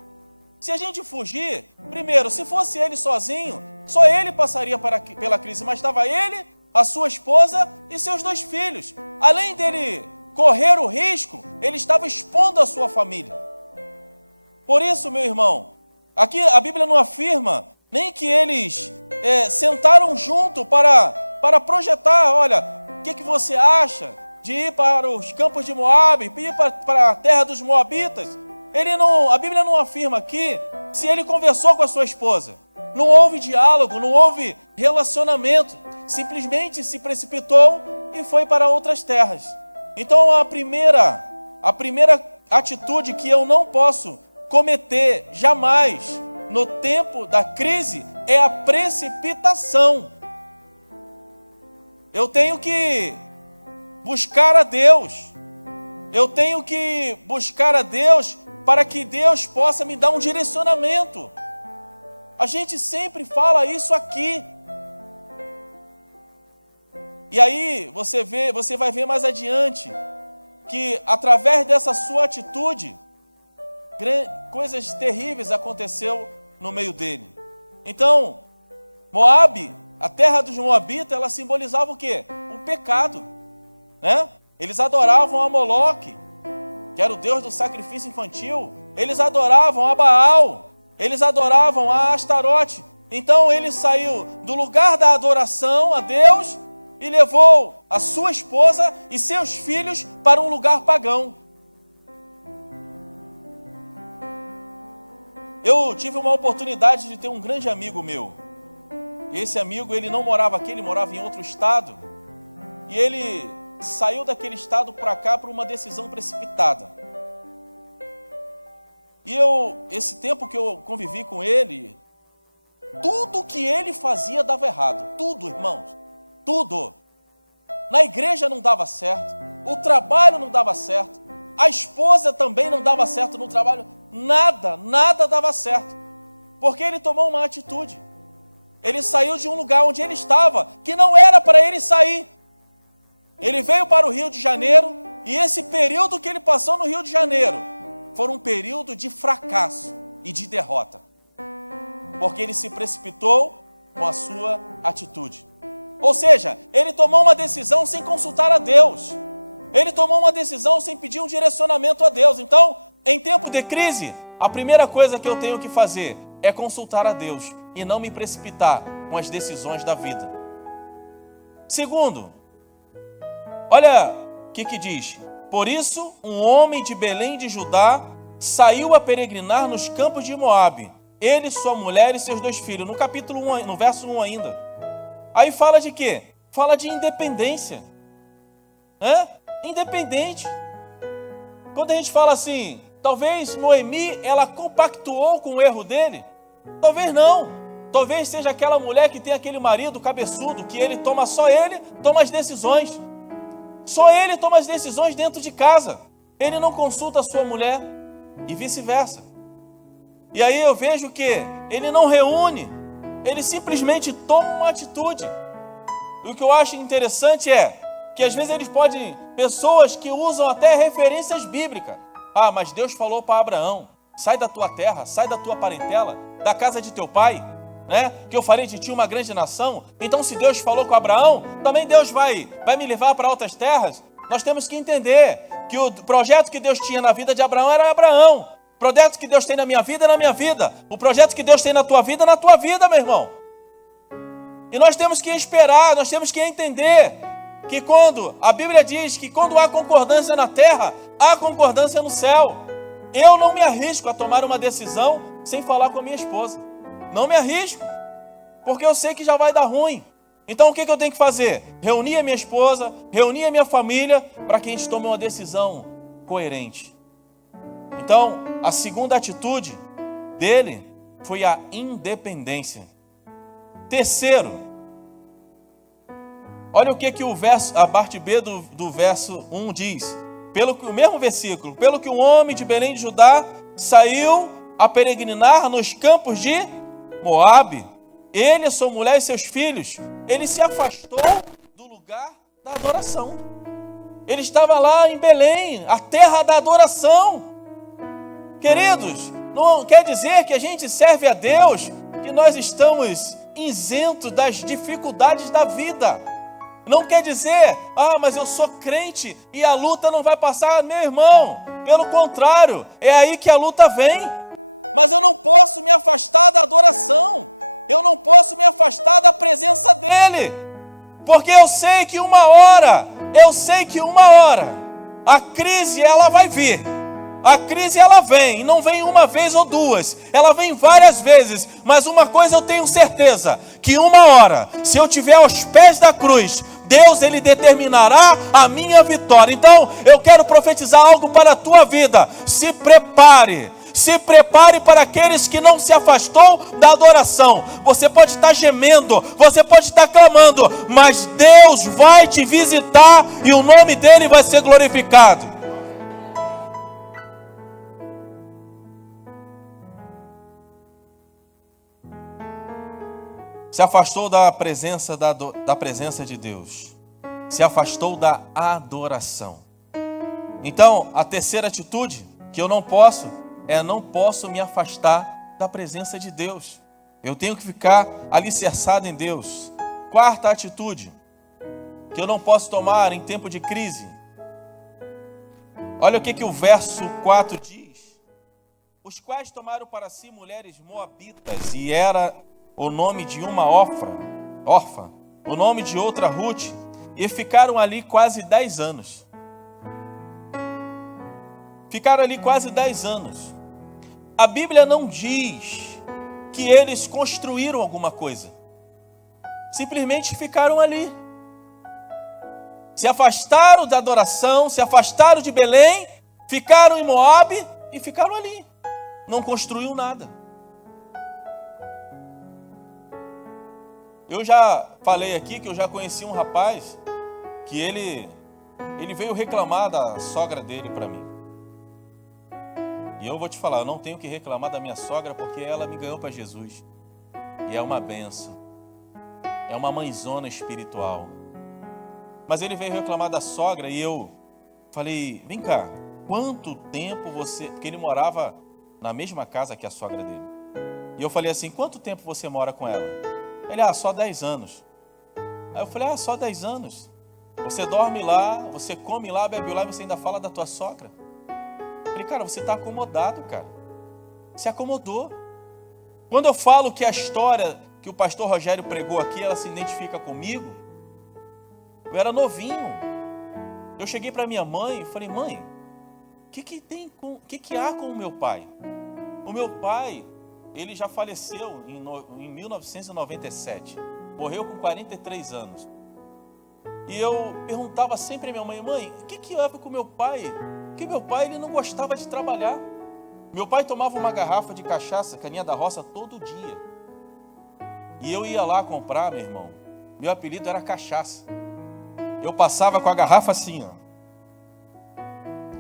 Se a gente fugir, primeiro, se fosse ele sozinho, só ele passaria pela crise, mas estava ele, a sua esposa e seus 2 filhos. Além dele correr o risco, ele estava expondo a sua família. Por isso, meu irmão, aqui a Bíblia não afirma nem que eles sentaram junto para projetar, olha, o que você acha de ir para os campos de Moabe, ir para a terra dos Moabitas. A Bíblia não afirma aqui se ele conversou com a sua esposa. Não houve diálogo, não houve relacionamento. Simplesmente se precipitou e foi para outras terras. Então a primeira atitude que eu não posso cometer jamais no tempo da crise é a precipitação. Eu tenho que buscar a Deus. Eu tenho que buscar a Deus para que Deus possa me dar um direcionamento. A gente sempre fala isso aqui. E aí você vai ver mais adiante que através dessa sua atitude, coisas terríveis aconteceu no meio dele. Então, Moabe, a terra dos Moabitas, ela simbolizava o quê? O pecado, né? Eles adoravam a Moloque, que era o deus do sacrifício infantil. Eles adoravam a Baal, eles adoravam a Astarote. Então ele saiu do lugar da adoração a Deus e levou a sua esposa e seus filhos para um lugar pagão. Eu tive uma oportunidade de ter um grande amigo meu. E esse amigo, ele não morava aqui, ele morava em outro estado. E ele saiu daquele estado para cá por uma decisão precipitada. E esse tempo que eu convivi com ele, tudo que ele fazia dava errado. Tudo, irmãos. Tudo. Na igreja não dava certo. O trabalho não dava certo. A esposa também não dava certo no trabalho. Nada dava certo. Porque ele tomou uma atitude. Ele saiu de um lugar onde ele estava, que não era para ele sair. Ele veio para o Rio de Janeiro, e esse período que ele passou no Rio de Janeiro foi um período de fracasso e de derrota. Porque ele se precipitou com a sua atitude. Ou seja, ele tomou uma decisão sem consultar a Deus. Ele tomou uma decisão sem pedir um direcionamento a Deus. Então, em tempo de crise, a primeira coisa que eu tenho que fazer é consultar a Deus e não me precipitar com as decisões da vida. Segundo, olha o que diz. Por isso, um homem de Belém de Judá saiu a peregrinar nos campos de Moabe. Ele, sua mulher e seus 2 filhos. No capítulo 1, no verso 1 ainda. Aí fala de quê? Fala de independência. Independente. Quando a gente fala assim, talvez Noemi, ela compactuou com o erro dele. Talvez não. Talvez seja aquela mulher que tem aquele marido cabeçudo, que só ele toma as decisões. Só ele toma as decisões dentro de casa. Ele não consulta a sua mulher e vice-versa. E aí eu vejo que ele não reúne, ele simplesmente toma uma atitude. E o que eu acho interessante é que às vezes pessoas que usam até referências bíblicas. Ah, mas Deus falou para Abraão, sai da tua terra, sai da tua parentela, da casa de teu pai, né? Que eu farei de ti uma grande nação. Então se Deus falou com Abraão, também Deus vai me levar para outras terras. Nós temos que entender que o projeto que Deus tinha na vida de Abraão era Abraão. O projeto que Deus tem na minha vida é na minha vida. O projeto que Deus tem na tua vida é na tua vida, meu irmão. E nós temos que esperar, nós temos que entender que a Bíblia diz que quando há concordância na terra, há concordância no céu. Eu não me arrisco a tomar uma decisão sem falar com a minha esposa. Não me arrisco, porque eu sei que já vai dar ruim. Então o que eu tenho que fazer? Reunir a minha esposa, reunir a minha família, para que a gente tome uma decisão coerente. Então, a segunda atitude dele foi a independência. Terceiro, olha o que a parte B do verso 1 diz. O mesmo versículo. Pelo que um homem de Belém de Judá saiu a peregrinar nos campos de Moabe. Ele, sua mulher e seus filhos. Ele se afastou do lugar da adoração. Ele estava lá em Belém, a terra da adoração. Queridos, não quer dizer que a gente serve a Deus, que nós estamos isentos das dificuldades da vida. Não quer dizer, mas eu sou crente e a luta não vai passar. Meu irmão, pelo contrário, é aí que a luta vem. Mas eu não posso me afastar da adoração. Eu não posso me afastar da presença dEle. Porque eu sei que uma hora eu sei que uma hora a crise ela vai vir. A crise ela vem, e não vem uma vez ou duas, ela vem várias vezes, mas uma coisa eu tenho certeza, que uma hora, se eu estiver aos pés da cruz, Deus ele determinará a minha vitória. Então eu quero profetizar algo para a tua vida. Se prepare para aqueles que não se afastou da adoração. Você pode estar gemendo, você pode estar clamando, mas Deus vai te visitar e o nome dele vai ser glorificado. Se afastou da presença de Deus. Se afastou da adoração. Então, a terceira atitude que eu não posso me afastar da presença de Deus. Eu tenho que ficar alicerçado em Deus. Quarta atitude que eu não posso tomar em tempo de crise. Olha o que o verso 4 diz. Os quais tomaram para si mulheres moabitas, e era o nome de uma órfã, o nome de outra Ruth, e ficaram ali quase 10 anos. Ficaram ali quase 10 anos. A Bíblia não diz que eles construíram alguma coisa. Simplesmente ficaram ali. Se afastaram da adoração, se afastaram de Belém, ficaram em Moabe e ficaram ali. Não construiu nada. Eu já falei aqui que eu já conheci um rapaz que ele veio reclamar da sogra dele para mim. E eu vou te falar, eu não tenho que reclamar da minha sogra porque ela me ganhou para Jesus. E é uma bênção. É uma mãezona espiritual. Mas ele veio reclamar da sogra e eu falei, vem cá, quanto tempo você... Porque ele morava na mesma casa que a sogra dele. E eu falei assim, quanto tempo você mora com ela? Ele, só 10 anos. Aí eu falei, só 10 anos? Você dorme lá, você come lá, bebe lá e você ainda fala da tua sogra? Eu falei, cara, você está acomodado, cara. Se acomodou. Quando eu falo que a história que o pastor Rogério pregou aqui, ela se identifica comigo, eu era novinho. Eu cheguei para minha mãe e falei, mãe, o que há com o meu pai? O meu pai... Ele já faleceu em 1997. Morreu com 43 anos. E eu perguntava sempre à minha mãe, o que houve com meu pai? Porque meu pai ele não gostava de trabalhar. Meu pai tomava uma garrafa de cachaça, caninha da roça, todo dia. E eu ia lá comprar, meu irmão. Meu apelido era Cachaça. Eu passava com a garrafa assim, ó.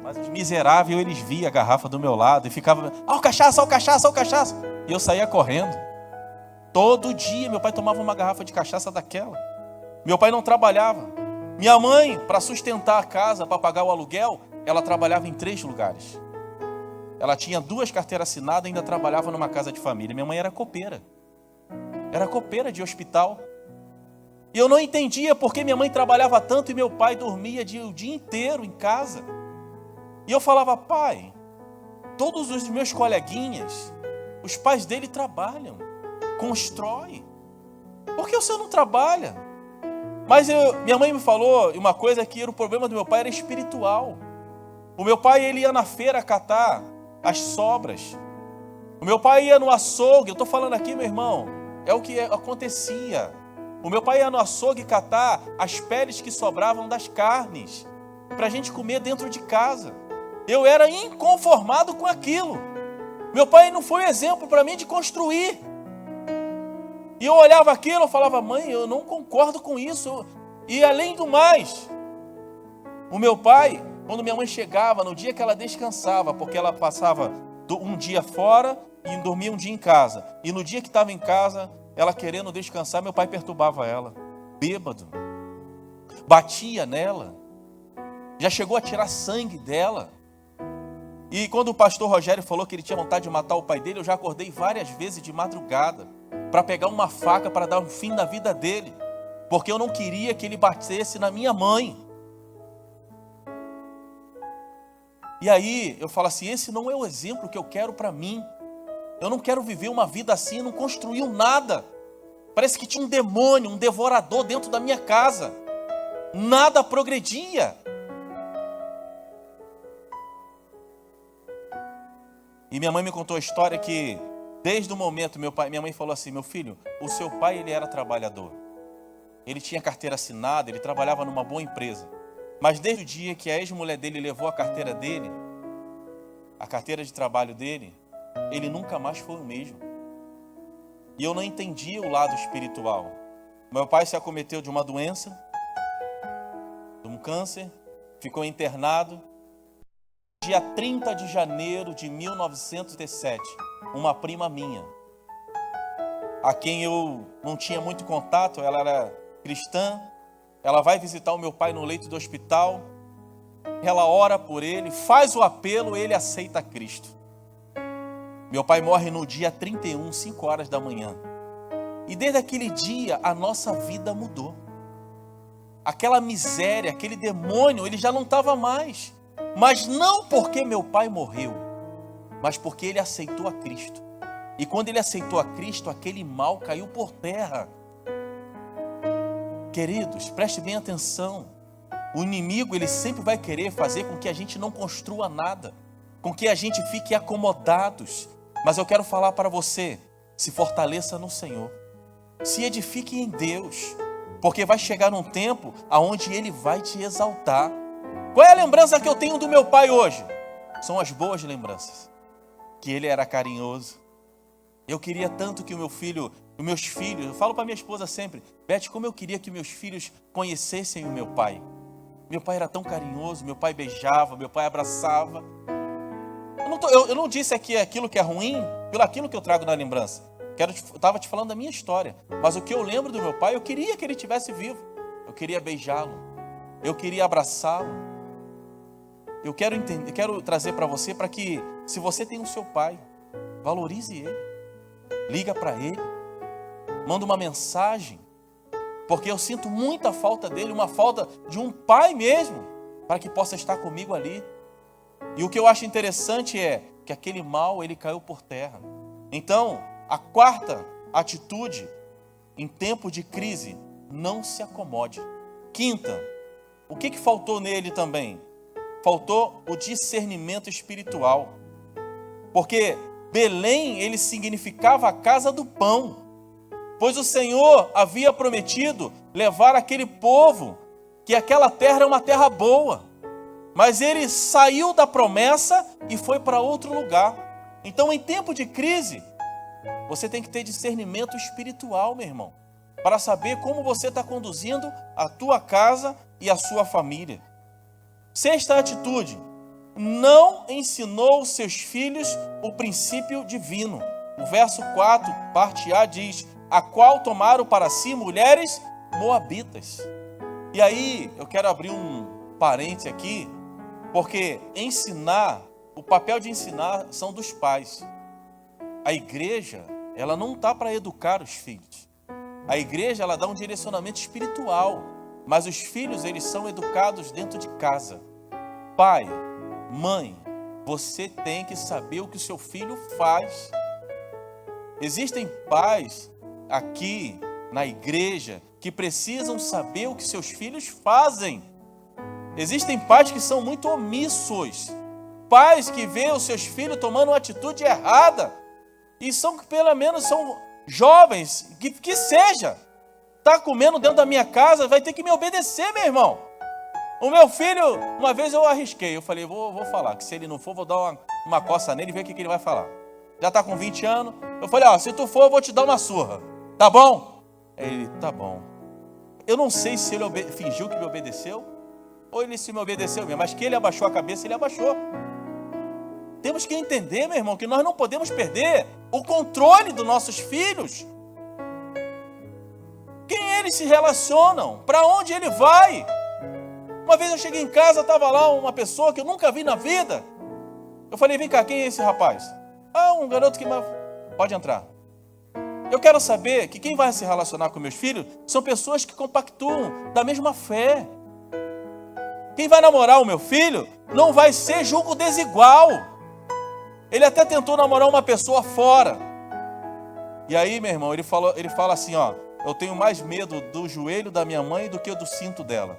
Mas os miseráveis, eles viam a garrafa do meu lado e ficavam, ó, cachaça, ó, cachaça, ó, cachaça. E eu saía correndo. Todo dia meu pai tomava uma garrafa de cachaça daquela. Meu pai não trabalhava. Minha mãe, para sustentar a casa, para pagar o aluguel, ela trabalhava em 3 lugares. Ela tinha 2 carteiras assinadas e ainda trabalhava numa casa de família. Minha mãe era copeira. Era copeira de hospital. E eu não entendia porque minha mãe trabalhava tanto e meu pai dormia o dia inteiro em casa. E eu falava, pai, todos os meus coleguinhas, os pais dele trabalham, constroem. Por que o senhor não trabalha? Mas minha mãe me falou uma coisa que o problema do meu pai era espiritual. O meu pai ele ia na feira catar as sobras. O meu pai ia no açougue, eu estou falando aqui, meu irmão, é o que acontecia. O meu pai ia no açougue catar as peles que sobravam das carnes, para a gente comer dentro de casa. Eu era inconformado com aquilo. Meu pai não foi exemplo para mim de construir. E eu olhava aquilo e falava, mãe, eu não concordo com isso. E além do mais, o meu pai, quando minha mãe chegava, no dia que ela descansava, porque ela passava um dia fora e dormia um dia em casa. E no dia que estava em casa, ela querendo descansar, meu pai perturbava ela. Bêbado. Batia nela. Já chegou a tirar sangue dela. E quando o pastor Rogério falou que ele tinha vontade de matar o pai dele, eu já acordei várias vezes de madrugada para pegar uma faca para dar um fim na vida dele, porque eu não queria que ele batesse na minha mãe. E aí eu falo assim, esse não é o exemplo que eu quero para mim. Eu não quero viver uma vida assim, não construiu nada. Parece que tinha um demônio, um devorador dentro da minha casa. Nada progredia. E minha mãe me contou a história que, desde o momento, minha mãe falou assim: meu filho, o seu pai, ele era trabalhador. Ele tinha carteira assinada, ele trabalhava numa boa empresa. Mas desde o dia que a ex-mulher dele levou a carteira dele, a carteira de trabalho dele, ele nunca mais foi o mesmo. E eu não entendia o lado espiritual. Meu pai se acometeu de uma doença, de um câncer, ficou internado. Dia 30 de janeiro de 1907, uma prima minha, a quem eu não tinha muito contato, ela era cristã, ela vai visitar o meu pai no leito do hospital, ela ora por ele, faz o apelo, ele aceita Cristo. Meu pai morre no dia 31, 5 horas da manhã. E desde aquele dia a nossa vida mudou. Aquela miséria, aquele demônio, ele já não estava mais. Mas não porque meu pai morreu, mas porque ele aceitou a Cristo. E quando ele aceitou a Cristo, aquele mal caiu por terra. Queridos, preste bem atenção. O inimigo, ele sempre vai querer fazer com que a gente não construa nada, com que a gente fique acomodados. Mas eu quero falar para você, se fortaleça no Senhor. Se edifique em Deus, porque vai chegar um tempo aonde Ele vai te exaltar. Qual é a lembrança que eu tenho do meu pai hoje? São as boas lembranças. Que ele era carinhoso. Eu queria tanto que os meus filhos, eu falo para minha esposa sempre: Beth, como eu queria que meus filhos conhecessem o meu pai. Meu pai era tão carinhoso, meu pai beijava, meu pai abraçava. Eu não disse aqui aquilo que é ruim, pelo aquilo que eu trago na lembrança. Eu estava te falando da minha história. Mas o que eu lembro do meu pai, eu queria que ele estivesse vivo. Eu queria beijá-lo. Eu queria abraçá-lo. Eu quero trazer para você, para que, se você tem o seu pai, valorize ele. Liga para ele. Manda uma mensagem. Porque eu sinto muita falta dele, uma falta de um pai mesmo, para que possa estar comigo ali. E o que eu acho interessante é que aquele mal, ele caiu por terra. Então, a quarta atitude, em tempo de crise, não se acomode. Quinta, o que faltou nele também? Faltou o discernimento espiritual. Porque Belém, ele significava a casa do pão. Pois o Senhor havia prometido levar aquele povo, que aquela terra era uma terra boa. Mas ele saiu da promessa e foi para outro lugar. Então, em tempo de crise, você tem que ter discernimento espiritual, meu irmão, para saber como você está conduzindo a tua casa e a sua família. Sexta atitude: não ensinou seus filhos o princípio divino. O verso 4, parte A, diz: a qual tomaram para si mulheres moabitas. E aí, eu quero abrir um parênteses aqui, porque o papel de ensinar são dos pais. A igreja, ela não está para educar os filhos. A igreja, ela dá um direcionamento espiritual, mas os filhos, eles são educados dentro de casa. Pai, mãe, você tem que saber o que o seu filho faz. Existem pais aqui na igreja que precisam saber o que seus filhos fazem. Existem pais que são muito omissos, pais que veem os seus filhos tomando uma atitude errada, e pelo menos são jovens, que seja, está comendo dentro da minha casa, vai ter que me obedecer, meu irmão. O meu filho, uma vez eu arrisquei, eu falei, vou falar, que se ele não for, vou dar uma coça nele e ver o que ele vai falar. Já está com 20 anos, eu falei, se tu for, eu vou te dar uma surra, tá bom? Ele, tá bom. Eu não sei se ele fingiu que me obedeceu, ou ele se me obedeceu mesmo, mas que ele abaixou a cabeça, ele abaixou. Temos que entender, meu irmão, que nós não podemos perder o controle dos nossos filhos. Quem eles se relacionam, para onde ele vai. Uma vez eu cheguei em casa, estava lá uma pessoa que eu nunca vi na vida. Eu falei, vem cá, quem é esse rapaz? Um garoto que... Pode entrar. Eu quero saber que quem vai se relacionar com meus filhos são pessoas que compactuam da mesma fé. Quem vai namorar o meu filho não vai ser julgo desigual. Ele até tentou namorar uma pessoa fora. E aí, meu irmão, ele fala assim, eu tenho mais medo do joelho da minha mãe do que do cinto dela.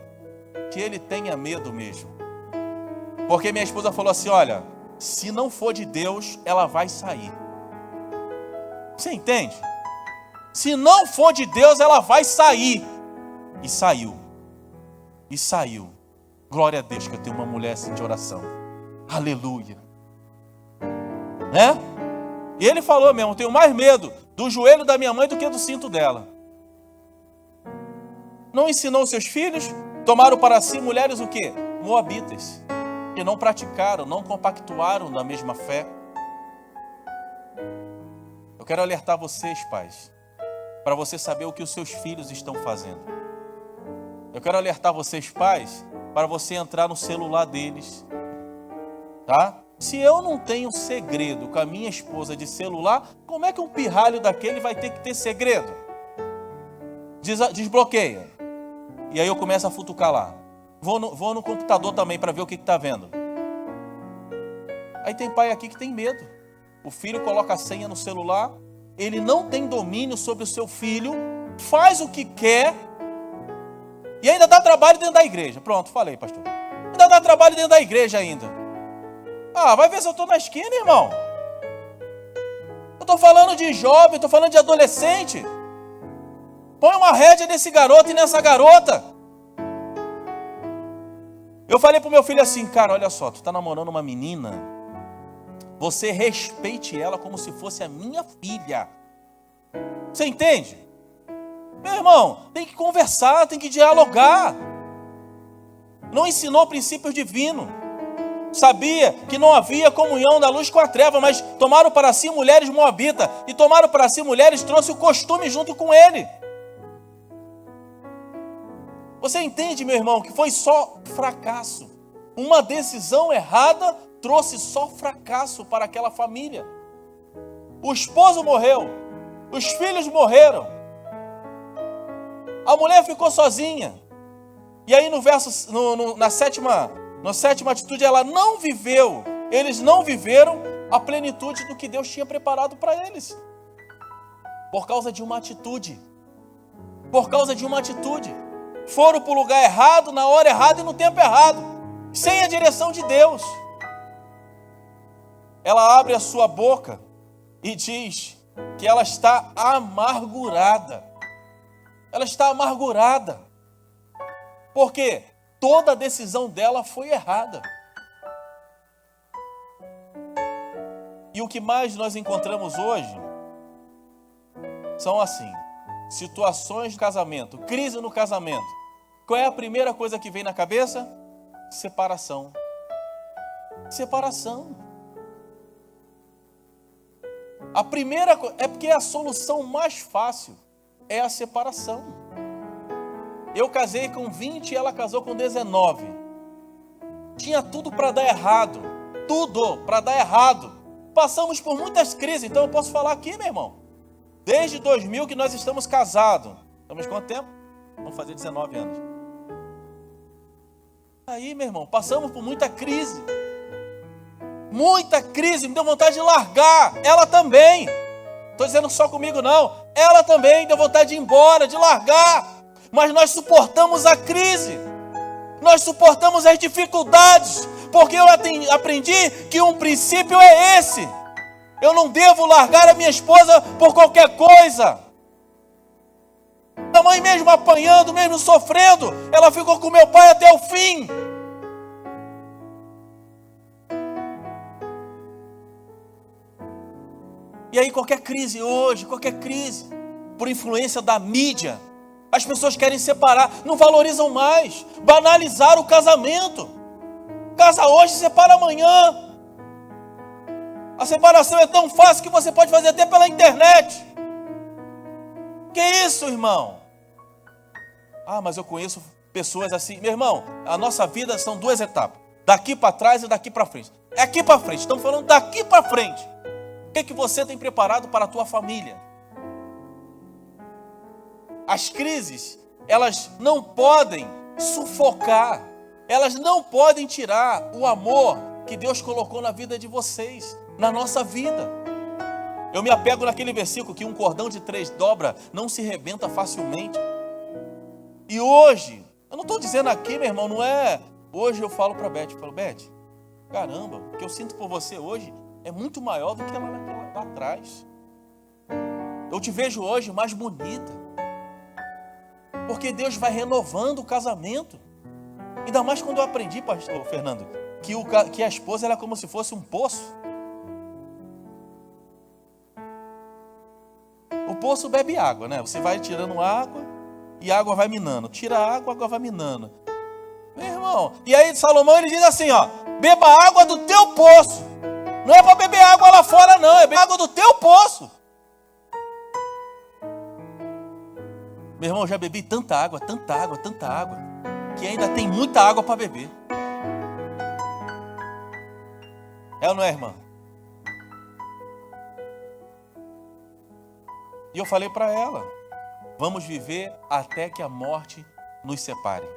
que ele tenha medo mesmo. Porque minha esposa falou assim, olha, se não for de Deus, ela vai sair. Você entende? Se não for de Deus, ela vai sair. E saiu. E saiu. Glória a Deus que eu tenho uma mulher assim de oração. Aleluia. Né? E ele falou mesmo, eu tenho mais medo do joelho da minha mãe do que do cinto dela. Não ensinou seus filhos, tomaram para si mulheres o quê? Moabitas. Que não praticaram, não compactuaram na mesma fé. Eu quero alertar vocês, pais, para você saber o que os seus filhos estão fazendo. Eu quero alertar vocês, pais, para você entrar no celular deles, tá? Se eu não tenho segredo com a minha esposa de celular, como é que um pirralho daquele vai ter que ter segredo? Desbloqueia. E aí eu começo a futucar lá. Vou no computador também para ver o que está vendo. Aí tem pai aqui que tem medo. O filho coloca a senha no celular, ele não tem domínio sobre o seu filho, faz o que quer e ainda dá trabalho dentro da igreja. Pronto, falei, pastor. Ainda dá trabalho dentro da igreja ainda. Ah, vai ver se eu estou na esquina, irmão. Eu estou falando de jovem, estou falando de adolescente. Põe uma rédea nesse garoto e nessa garota. Eu falei pro meu filho assim, cara, olha só, tu tá namorando uma menina, você respeite ela como se fosse a minha filha. Você entende? Meu irmão, tem que conversar, tem que dialogar. Não ensinou princípios divinos. Sabia que não havia comunhão da luz com a treva, mas tomaram para si mulheres moabitas. E tomaram para si mulheres, trouxe o costume junto com ele. Você entende, meu irmão, que foi só fracasso. Uma decisão errada trouxe só fracasso para aquela família. O esposo morreu, os filhos morreram, a mulher ficou sozinha. E aí na sétima atitude, ela não viveu, eles não viveram a plenitude do que Deus tinha preparado para eles. Por causa de uma atitude. Por causa de uma atitude. Foram para o lugar errado, na hora errada e no tempo errado, sem a direção de Deus. Ela abre a sua boca e diz que ela está amargurada. Ela está amargurada. Por quê? Toda a decisão dela foi errada. E o que mais nós encontramos hoje são assim, situações de casamento, crise no casamento. Qual é a primeira coisa que vem na cabeça? Separação. Separação. A primeira coisa, é porque a solução mais fácil é a separação. Eu casei com 20 e ela casou com 19. Tinha tudo para dar errado. Tudo para dar errado. Passamos por muitas crises, então eu posso falar aqui, meu irmão. Desde 2000 que nós estamos casados. Estamos quanto tempo? Vamos fazer 19 anos. Aí, meu irmão, passamos por muita crise. Muita crise, me deu vontade de largar. Ela também. Estou dizendo só comigo não. Ela também deu vontade de ir embora, de largar. Mas nós suportamos a crise. Nós suportamos as dificuldades. Porque eu aprendi que um princípio é esse. Eu não devo largar a minha esposa por qualquer coisa. A mãe mesmo apanhando, mesmo sofrendo, ela ficou com meu pai até o fim. E aí qualquer crise hoje, qualquer crise, por influência da mídia, as pessoas querem separar, não valorizam mais, banalizaram o casamento. Casa hoje, separa amanhã. A separação é tão fácil que você pode fazer até pela internet. Que isso, irmão? Ah, mas eu conheço pessoas assim. Meu irmão, a nossa vida são duas etapas. Daqui para trás e daqui para frente. É aqui para frente, estamos falando daqui para frente. O que você tem preparado para a tua família? As crises, elas não podem sufocar. Elas não podem tirar o amor que Deus colocou na vida de vocês. Na nossa vida. Eu me apego naquele versículo que um cordão de 3 dobras não se rebenta facilmente. E hoje, Eu não estou dizendo aqui, meu irmão, não é... Hoje eu falo para a Beth, Beth, caramba, o que eu sinto por você hoje é muito maior do que ela lá atrás. Eu te vejo hoje mais bonita. Porque Deus vai renovando o casamento. Ainda mais quando eu aprendi, pastor Fernando, que a esposa era como se fosse um poço. O poço bebe água, né? Você vai tirando água e a água vai minando. Tira a água vai minando. Meu irmão, e aí Salomão ele diz assim, ó, beba água do teu poço. Não é para beber água lá fora não, é beber água do teu poço. Meu irmão, eu já bebi tanta água, que ainda tem muita água para beber. É ou não é, irmã? E eu falei para ela, vamos viver até que a morte nos separe.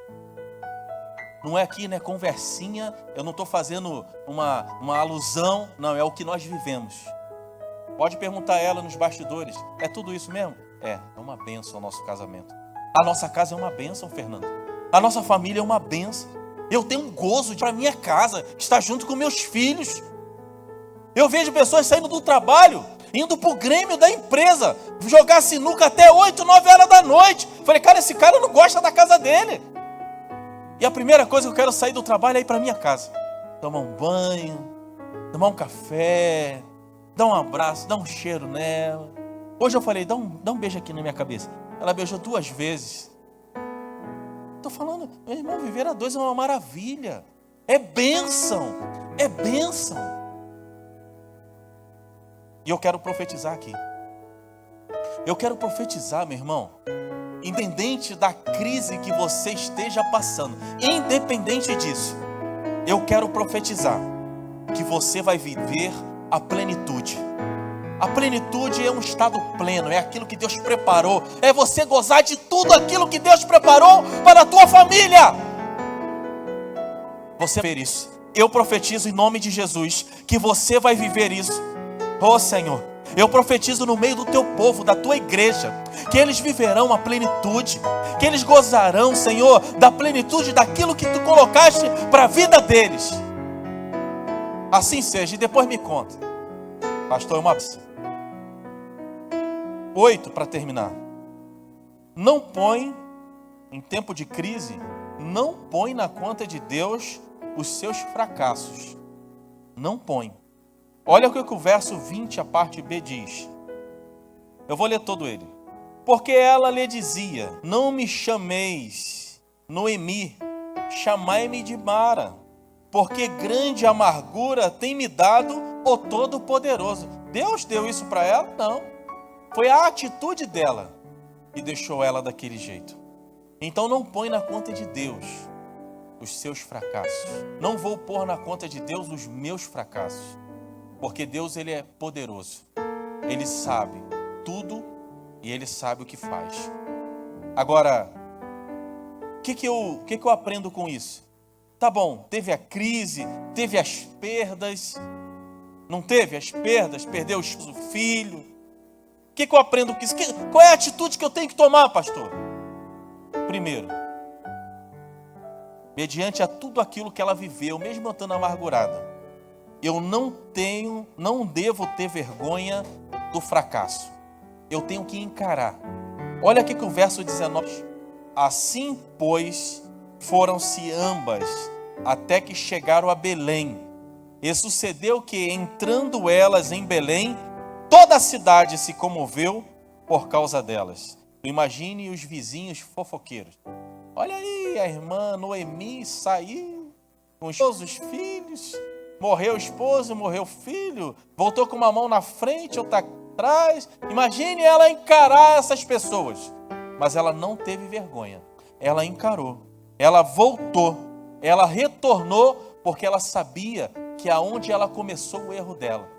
Não é aqui, né, conversinha, eu não estou fazendo uma alusão, não, é o que nós vivemos. Pode perguntar a ela nos bastidores, é tudo isso mesmo? É uma bênção o nosso casamento. A nossa casa é uma bênção, Fernando. A nossa família é uma bênção. Eu tenho um gozo para minha casa, estar junto com meus filhos. Eu vejo pessoas saindo do trabalho, indo para o Grêmio da empresa, jogar sinuca até 8, 9 horas da noite. Falei, cara, esse cara não gosta da casa dele. E a primeira coisa que eu quero sair do trabalho é ir para minha casa. Tomar um banho, tomar um café, dar um abraço, dar um cheiro nela. Hoje eu falei, dá um beijo aqui na minha cabeça. Ela beijou 2 vezes. Estou falando, meu irmão, viver a 2 é uma maravilha. É bênção. É bênção. E eu quero profetizar aqui. Eu quero profetizar, meu irmão, independente da crise que você esteja passando, independente disso, eu quero profetizar que você vai viver a plenitude. A plenitude é um estado pleno, é aquilo que Deus preparou, é você gozar de tudo aquilo que Deus preparou para a tua família. Você vai ver isso. Eu profetizo em nome de Jesus que você vai viver isso. Oh Senhor, eu profetizo no meio do teu povo, da tua igreja, que eles viverão a plenitude, que eles gozarão, Senhor, da plenitude daquilo que tu colocaste para a vida deles. Assim seja, e depois me conta. Pastor, uma 8 para terminar. Não põe, em tempo de crise, não põe na conta de Deus os seus fracassos. Não põe. Olha o que o verso 20, a parte B diz. Eu vou ler todo ele. Porque ela lhe dizia, não me chameis Noemi, chamai-me de Mara, porque grande amargura tem me dado o Todo-Poderoso. Deus deu isso para ela? Não. Foi a atitude dela que deixou ela daquele jeito. Então não põe na conta de Deus os seus fracassos. Não vou pôr na conta de Deus os meus fracassos. Porque Deus, ele é poderoso. Ele sabe tudo e ele sabe o que faz. Agora, o que eu aprendo com isso? Tá bom, teve a crise, teve as perdas. Não teve as perdas, perdeu o filho. O que eu aprendo com isso? Qual é a atitude que eu tenho que tomar, pastor? Primeiro, mediante a tudo aquilo que ela viveu, mesmo eu estando amargurada, eu não devo ter vergonha do fracasso. Eu tenho que encarar. Olha aqui que o verso 19. Assim, pois, foram-se ambas, até que chegaram a Belém. E sucedeu que, entrando elas em Belém, toda a cidade se comoveu por causa delas. Imagine os vizinhos fofoqueiros. Olha aí, a irmã Noemi saiu com os filhos. Morreu o esposo, morreu o filho, voltou com uma mão na frente, outra atrás. Imagine ela encarar essas pessoas. Mas ela não teve vergonha. Ela encarou. Ela voltou. Ela retornou porque ela sabia que aonde ela começou o erro dela.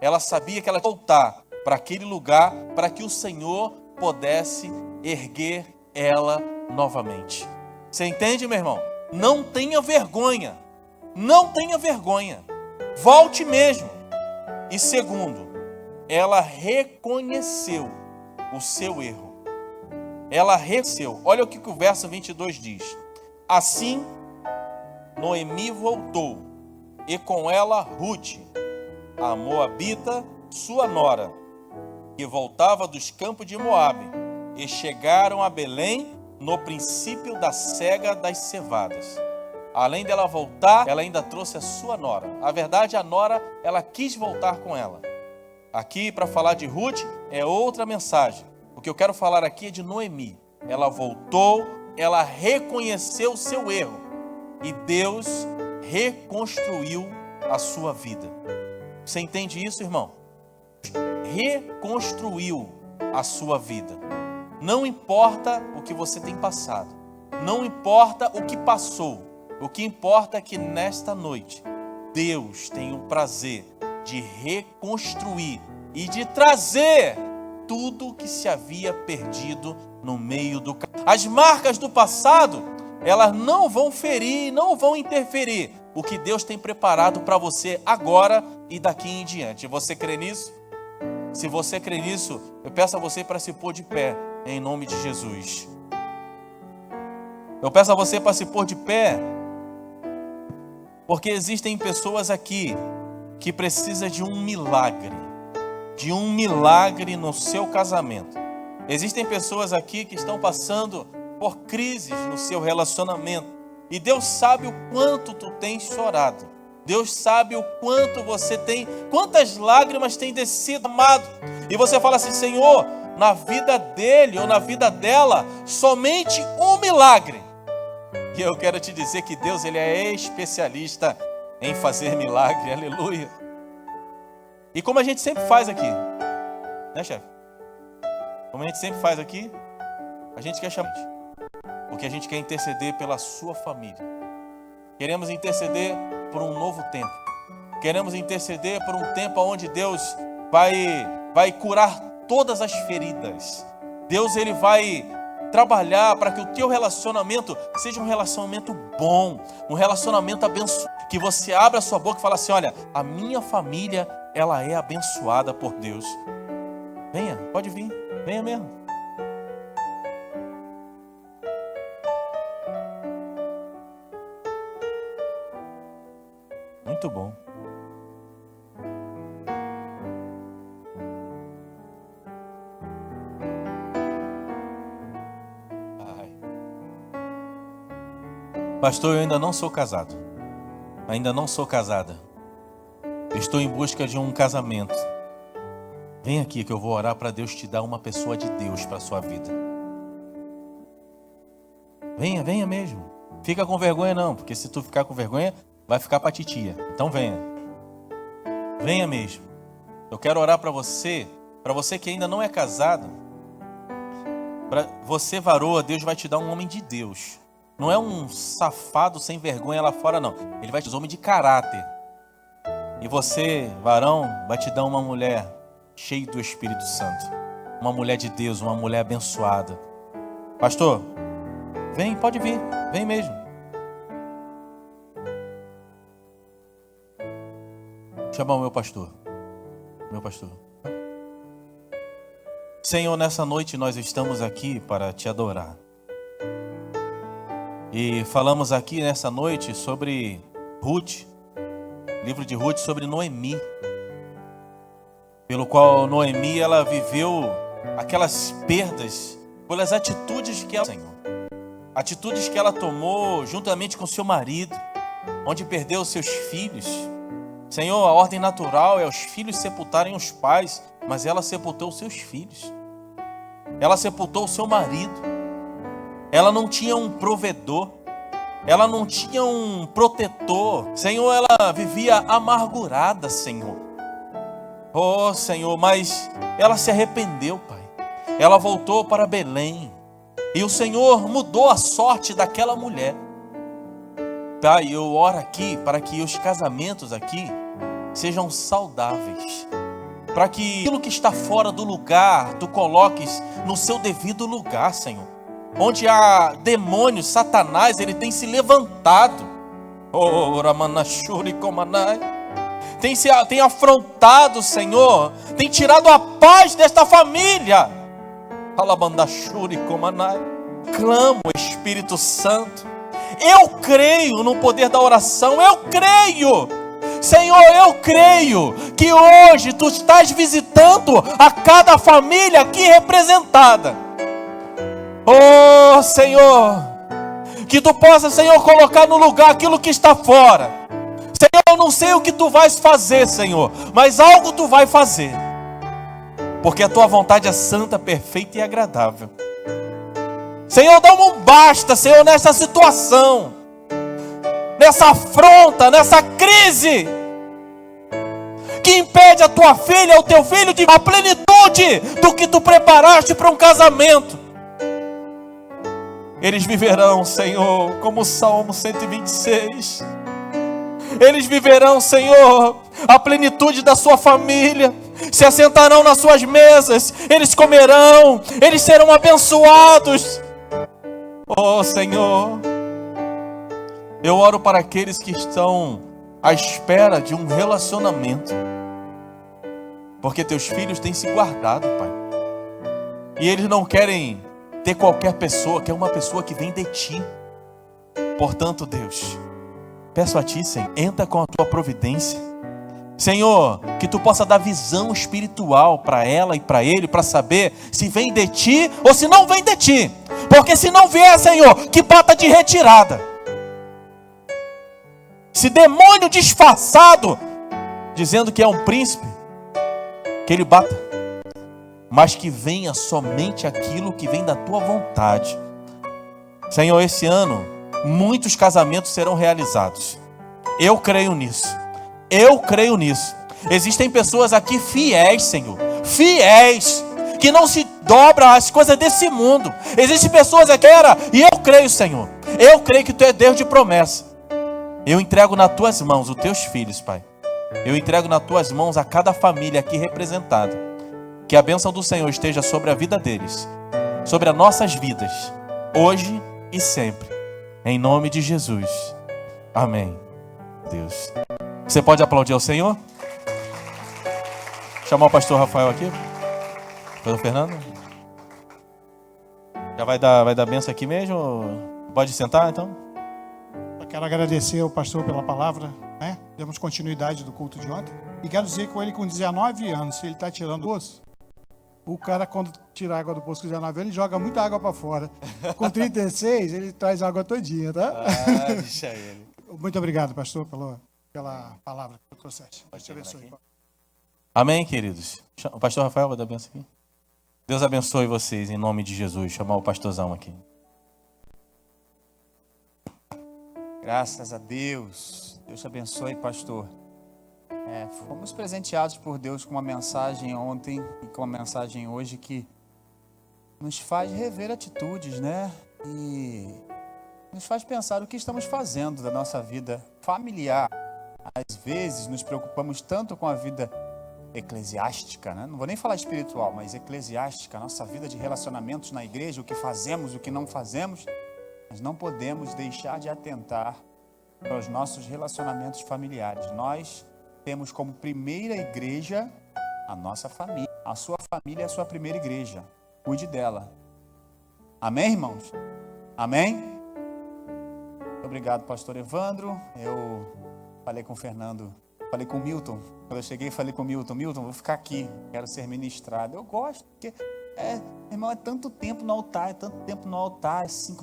Ela sabia que ela ia voltar para aquele lugar para que o Senhor pudesse erguer ela novamente. Você entende, meu irmão? Não tenha vergonha. Não tenha vergonha. Volte mesmo. E segundo, ela reconheceu o seu erro. Ela reconheceu. Olha o que o verso 22 diz. Assim, Noemi voltou, e com ela Rute, a moabita, sua nora, que voltava dos campos de Moabe, e chegaram a Belém no princípio da cega das cevadas. Além dela voltar, ela ainda trouxe a sua nora. A verdade, a nora, ela quis voltar com ela. Aqui, para falar de Ruth, é outra mensagem. O que eu quero falar aqui é de Noemi. Ela voltou, ela reconheceu o seu erro. E Deus reconstruiu a sua vida. Você entende isso, irmão? Reconstruiu a sua vida. Não importa o que você tem passado. Não importa o que passou. O que importa é que nesta noite, Deus tem o prazer de reconstruir e de trazer tudo que se havia perdido no meio do caminho. As marcas do passado, elas não vão ferir, não vão interferir o que Deus tem preparado para você agora e daqui em diante. Você crê nisso? Se você crê nisso, eu peço a você para se pôr de pé, em nome de Jesus. Eu peço a você para se pôr de pé, porque existem pessoas aqui que precisam de um milagre no seu casamento. Existem pessoas aqui que estão passando por crises no seu relacionamento. E Deus sabe o quanto tu tens chorado. Deus sabe o quanto você tem, quantas lágrimas tem descido, amado. E você fala assim: Senhor, na vida dele ou na vida dela, somente um milagre. E eu quero te dizer que Deus, ele é especialista em fazer milagre, aleluia. E como a gente sempre faz aqui, né, chefe? Como a gente sempre faz aqui, a gente quer chamar, porque a gente quer interceder pela sua família. Queremos interceder por um novo tempo. Queremos interceder por um tempo onde Deus vai curar todas as feridas. Deus, ele vai trabalhar para que o teu relacionamento seja um relacionamento bom, um relacionamento abençoado, que você abra a sua boca e fale assim: olha, a minha família, ela é abençoada por Deus. Venha, pode vir, venha mesmo. Muito bom. Pastor, eu ainda não sou casado. Ainda não sou casada. Eu estou em busca de um casamento. Vem aqui que eu vou orar para Deus te dar uma pessoa de Deus para a sua vida. Venha, venha mesmo. Fica com vergonha não, porque se tu ficar com vergonha, vai ficar para titia. Então venha. Venha mesmo. Eu quero orar para você que ainda não é casado. Para você, varoa, Deus vai te dar um homem de Deus. Não é um safado sem vergonha lá fora, não. Ele vai te dar um homem de caráter. E você, varão, vai te dar uma mulher cheia do Espírito Santo. Uma mulher de Deus, uma mulher abençoada. Pastor, vem, pode vir. Vem mesmo. Chama o meu pastor. Meu pastor. Senhor, nessa noite nós estamos aqui para te adorar. E falamos aqui nessa noite sobre Ruth, livro de Ruth, sobre Noemi, pelo qual Noemi, ela viveu aquelas perdas pelas atitudes que ela, Senhor, atitudes que ela tomou juntamente com seu marido, onde perdeu seus filhos. Senhor, a ordem natural é os filhos sepultarem os pais, mas ela sepultou os seus filhos. Ela sepultou o seu marido. Ela não tinha um provedor. Ela não tinha um protetor. Senhor, ela vivia amargurada, Senhor. Oh, Senhor, mas ela se arrependeu, Pai. Ela voltou para Belém. E o Senhor mudou a sorte daquela mulher. Pai, eu oro aqui para que os casamentos aqui sejam saudáveis. Para que aquilo que está fora do lugar, tu coloques no seu devido lugar, Senhor. Onde há demônios, Satanás, ele tem se levantado. Oh, Ramanashuri Komanai. Tem afrontado, Senhor. Tem tirado a paz desta família. Alabandashuri Komanai. Clamo, Espírito Santo. Eu creio no poder da oração, eu creio. Senhor, eu creio que hoje Tu estás visitando a cada família aqui representada. Oh, Senhor, que Tu possa, Senhor, colocar no lugar aquilo que está fora. Senhor, eu não sei o que Tu vais fazer, Senhor, mas algo Tu vai fazer. Porque a Tua vontade é santa, perfeita e agradável. Senhor, dá um basta, Senhor, nessa situação, nessa afronta, nessa crise que impede a tua filha, o teu filho de a plenitude do que tu preparaste para um casamento. Eles viverão, Senhor, como o Salmo 126. Eles viverão, Senhor, a plenitude da sua família. Se assentarão nas suas mesas, eles comerão, eles serão abençoados. Oh, Senhor, eu oro para aqueles que estão à espera de um relacionamento, porque teus filhos têm se guardado, Pai, e eles não querem ter qualquer pessoa, quer uma pessoa que vem de Ti. Portanto, Deus, peço a Ti, Senhor, entra com a Tua providência, Senhor, que Tu possa dar visão espiritual para ela e para ele, para saber se vem de Ti ou se não vem de Ti. Porque se não vier, Senhor, que bata de retirada. Esse demônio disfarçado, dizendo que é um príncipe, que ele bata. Mas que venha somente aquilo que vem da Tua vontade. Senhor, esse ano, muitos casamentos serão realizados. Eu creio nisso. Eu creio nisso. Existem pessoas aqui fiéis, Senhor. Fiéis. Que não se dobra às coisas desse mundo. Existem pessoas aqui, e eu creio, Senhor. Eu creio que Tu é Deus de promessa. Eu entrego nas Tuas mãos os Teus filhos, Pai. Eu entrego nas Tuas mãos a cada família aqui representada. Que a bênção do Senhor esteja sobre a vida deles, sobre as nossas vidas, hoje e sempre. Em nome de Jesus. Amém. Deus. Você pode aplaudir ao Senhor? Chamar o pastor Rafael aqui. Pastor Fernando. Já vai dar bênção aqui mesmo? Pode sentar, então? Eu quero agradecer ao pastor pela palavra, né? Demos continuidade do culto de ontem. E quero dizer que com ele com 19 anos, se ele está tirando o poço, o cara quando tira água do poço com 19 anos, ele joga muita água para fora. Com 36, ele traz água todinha, tá? Deixa ele. Muito obrigado, pastor, pela palavra que eu trouxeste. Deus te abençoe. Amém, queridos? O pastor Rafael vai dar bênção aqui. Deus abençoe vocês em nome de Jesus. Chamar o pastorzão aqui. Graças a Deus. Deus te abençoe, pastor. Fomos presenteados por Deus com uma mensagem ontem e com uma mensagem hoje que nos faz rever atitudes, né? E nos faz pensar o que estamos fazendo da nossa vida familiar. Às vezes nos preocupamos tanto com a vida eclesiástica, né? Não vou nem falar espiritual, mas eclesiástica, nossa vida de relacionamentos na igreja, o que fazemos, o que não fazemos, mas não podemos deixar de atentar para os nossos relacionamentos familiares. Nós temos como primeira igreja a nossa família. A sua família é a sua primeira igreja. Cuide dela. Amém, irmãos? Amém? Muito obrigado, pastor Evandro. Eu falei com o Fernando, falei com o Milton. Quando eu cheguei, falei com o Milton. Milton, vou ficar aqui, quero ser ministrado. Eu gosto, porque, irmão, é tanto tempo no altar, assim,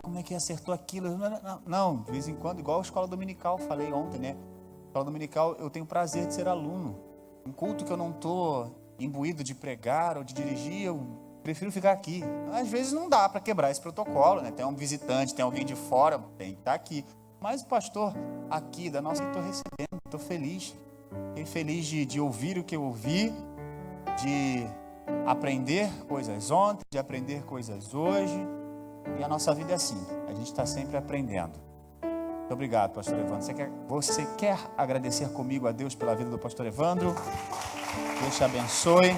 como é que acertou aquilo? Não, de vez em quando, igual a escola dominical, falei ontem, né? Escola dominical, eu tenho prazer de ser aluno. Um culto que eu não estou imbuído de pregar ou de dirigir, eu prefiro ficar aqui. Às vezes não dá para quebrar esse protocolo, né? Tem um visitante, tem alguém de fora, tem que estar aqui. Mas o pastor aqui da nossa, estou recebendo, estou feliz. Fiquei feliz de ouvir o que eu ouvi, de aprender coisas ontem, de aprender coisas hoje. E a nossa vida é assim, a gente está sempre aprendendo. Muito obrigado, pastor Evandro. Você quer agradecer comigo a Deus pela vida do pastor Evandro? Deus te abençoe.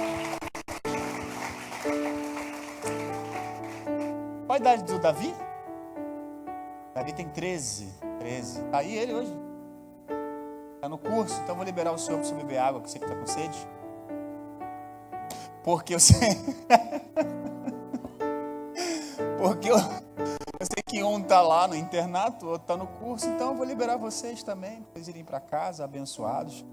Qual a idade do Davi? Davi tem 13. Tá aí ele hoje? Está no curso, então vou liberar o senhor para você beber água, que você está com sede. Porque eu sei... Eu sei que um está lá no internato, outro está no curso, então eu vou liberar vocês também, para vocês irem para casa, abençoados.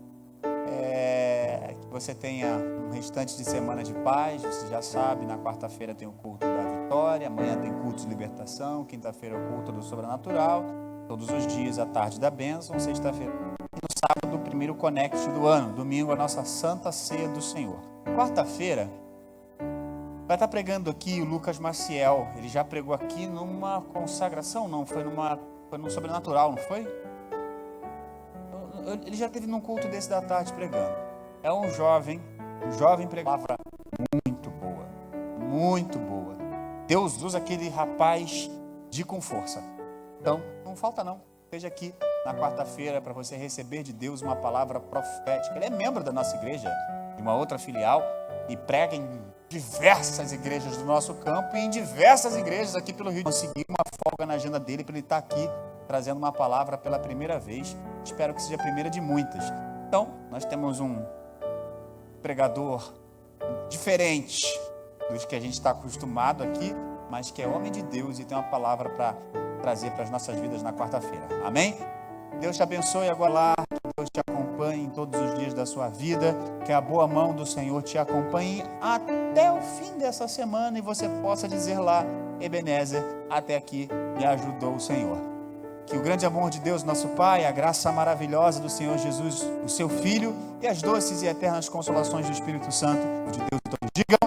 Que você tenha um restante de semana de paz. Você já sabe, na quarta-feira tem o culto da vitória, amanhã tem culto de libertação, quinta-feira o culto do sobrenatural, todos os dias a tarde da bênção, sexta-feira e no sábado o primeiro Connect do ano, domingo a nossa Santa Ceia do Senhor. Quarta-feira vai estar pregando aqui o Lucas Maciel. Ele já pregou aqui numa consagração, não, foi no sobrenatural, não foi? Ele já teve num culto desse da tarde pregando. É um jovem pregador, muito boa. Deus usa aquele rapaz com força. Então, não falta não. Esteja aqui na quarta-feira para você receber de Deus uma palavra profética. Ele é membro da nossa igreja, de uma outra filial, e prega em diversas igrejas do nosso campo e em diversas igrejas aqui pelo Rio. Consegui uma folga na agenda dele para ele estar aqui trazendo uma palavra pela primeira vez. Espero que seja a primeira de muitas. Então, nós temos um pregador diferente dos que a gente está acostumado aqui, mas que é homem de Deus e tem uma palavra para trazer para as nossas vidas na quarta-feira. Amém? Deus te abençoe agora lá, que Deus te acompanhe em todos os dias da sua vida, que a boa mão do Senhor te acompanhe até o fim dessa semana e você possa dizer lá, Ebenezer, até aqui me ajudou o Senhor. Que o grande amor de Deus, nosso Pai, a graça maravilhosa do Senhor Jesus, o seu Filho, e as doces e eternas consolações do Espírito Santo de Deus, todos digam,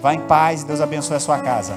vá em paz e Deus abençoe a sua casa.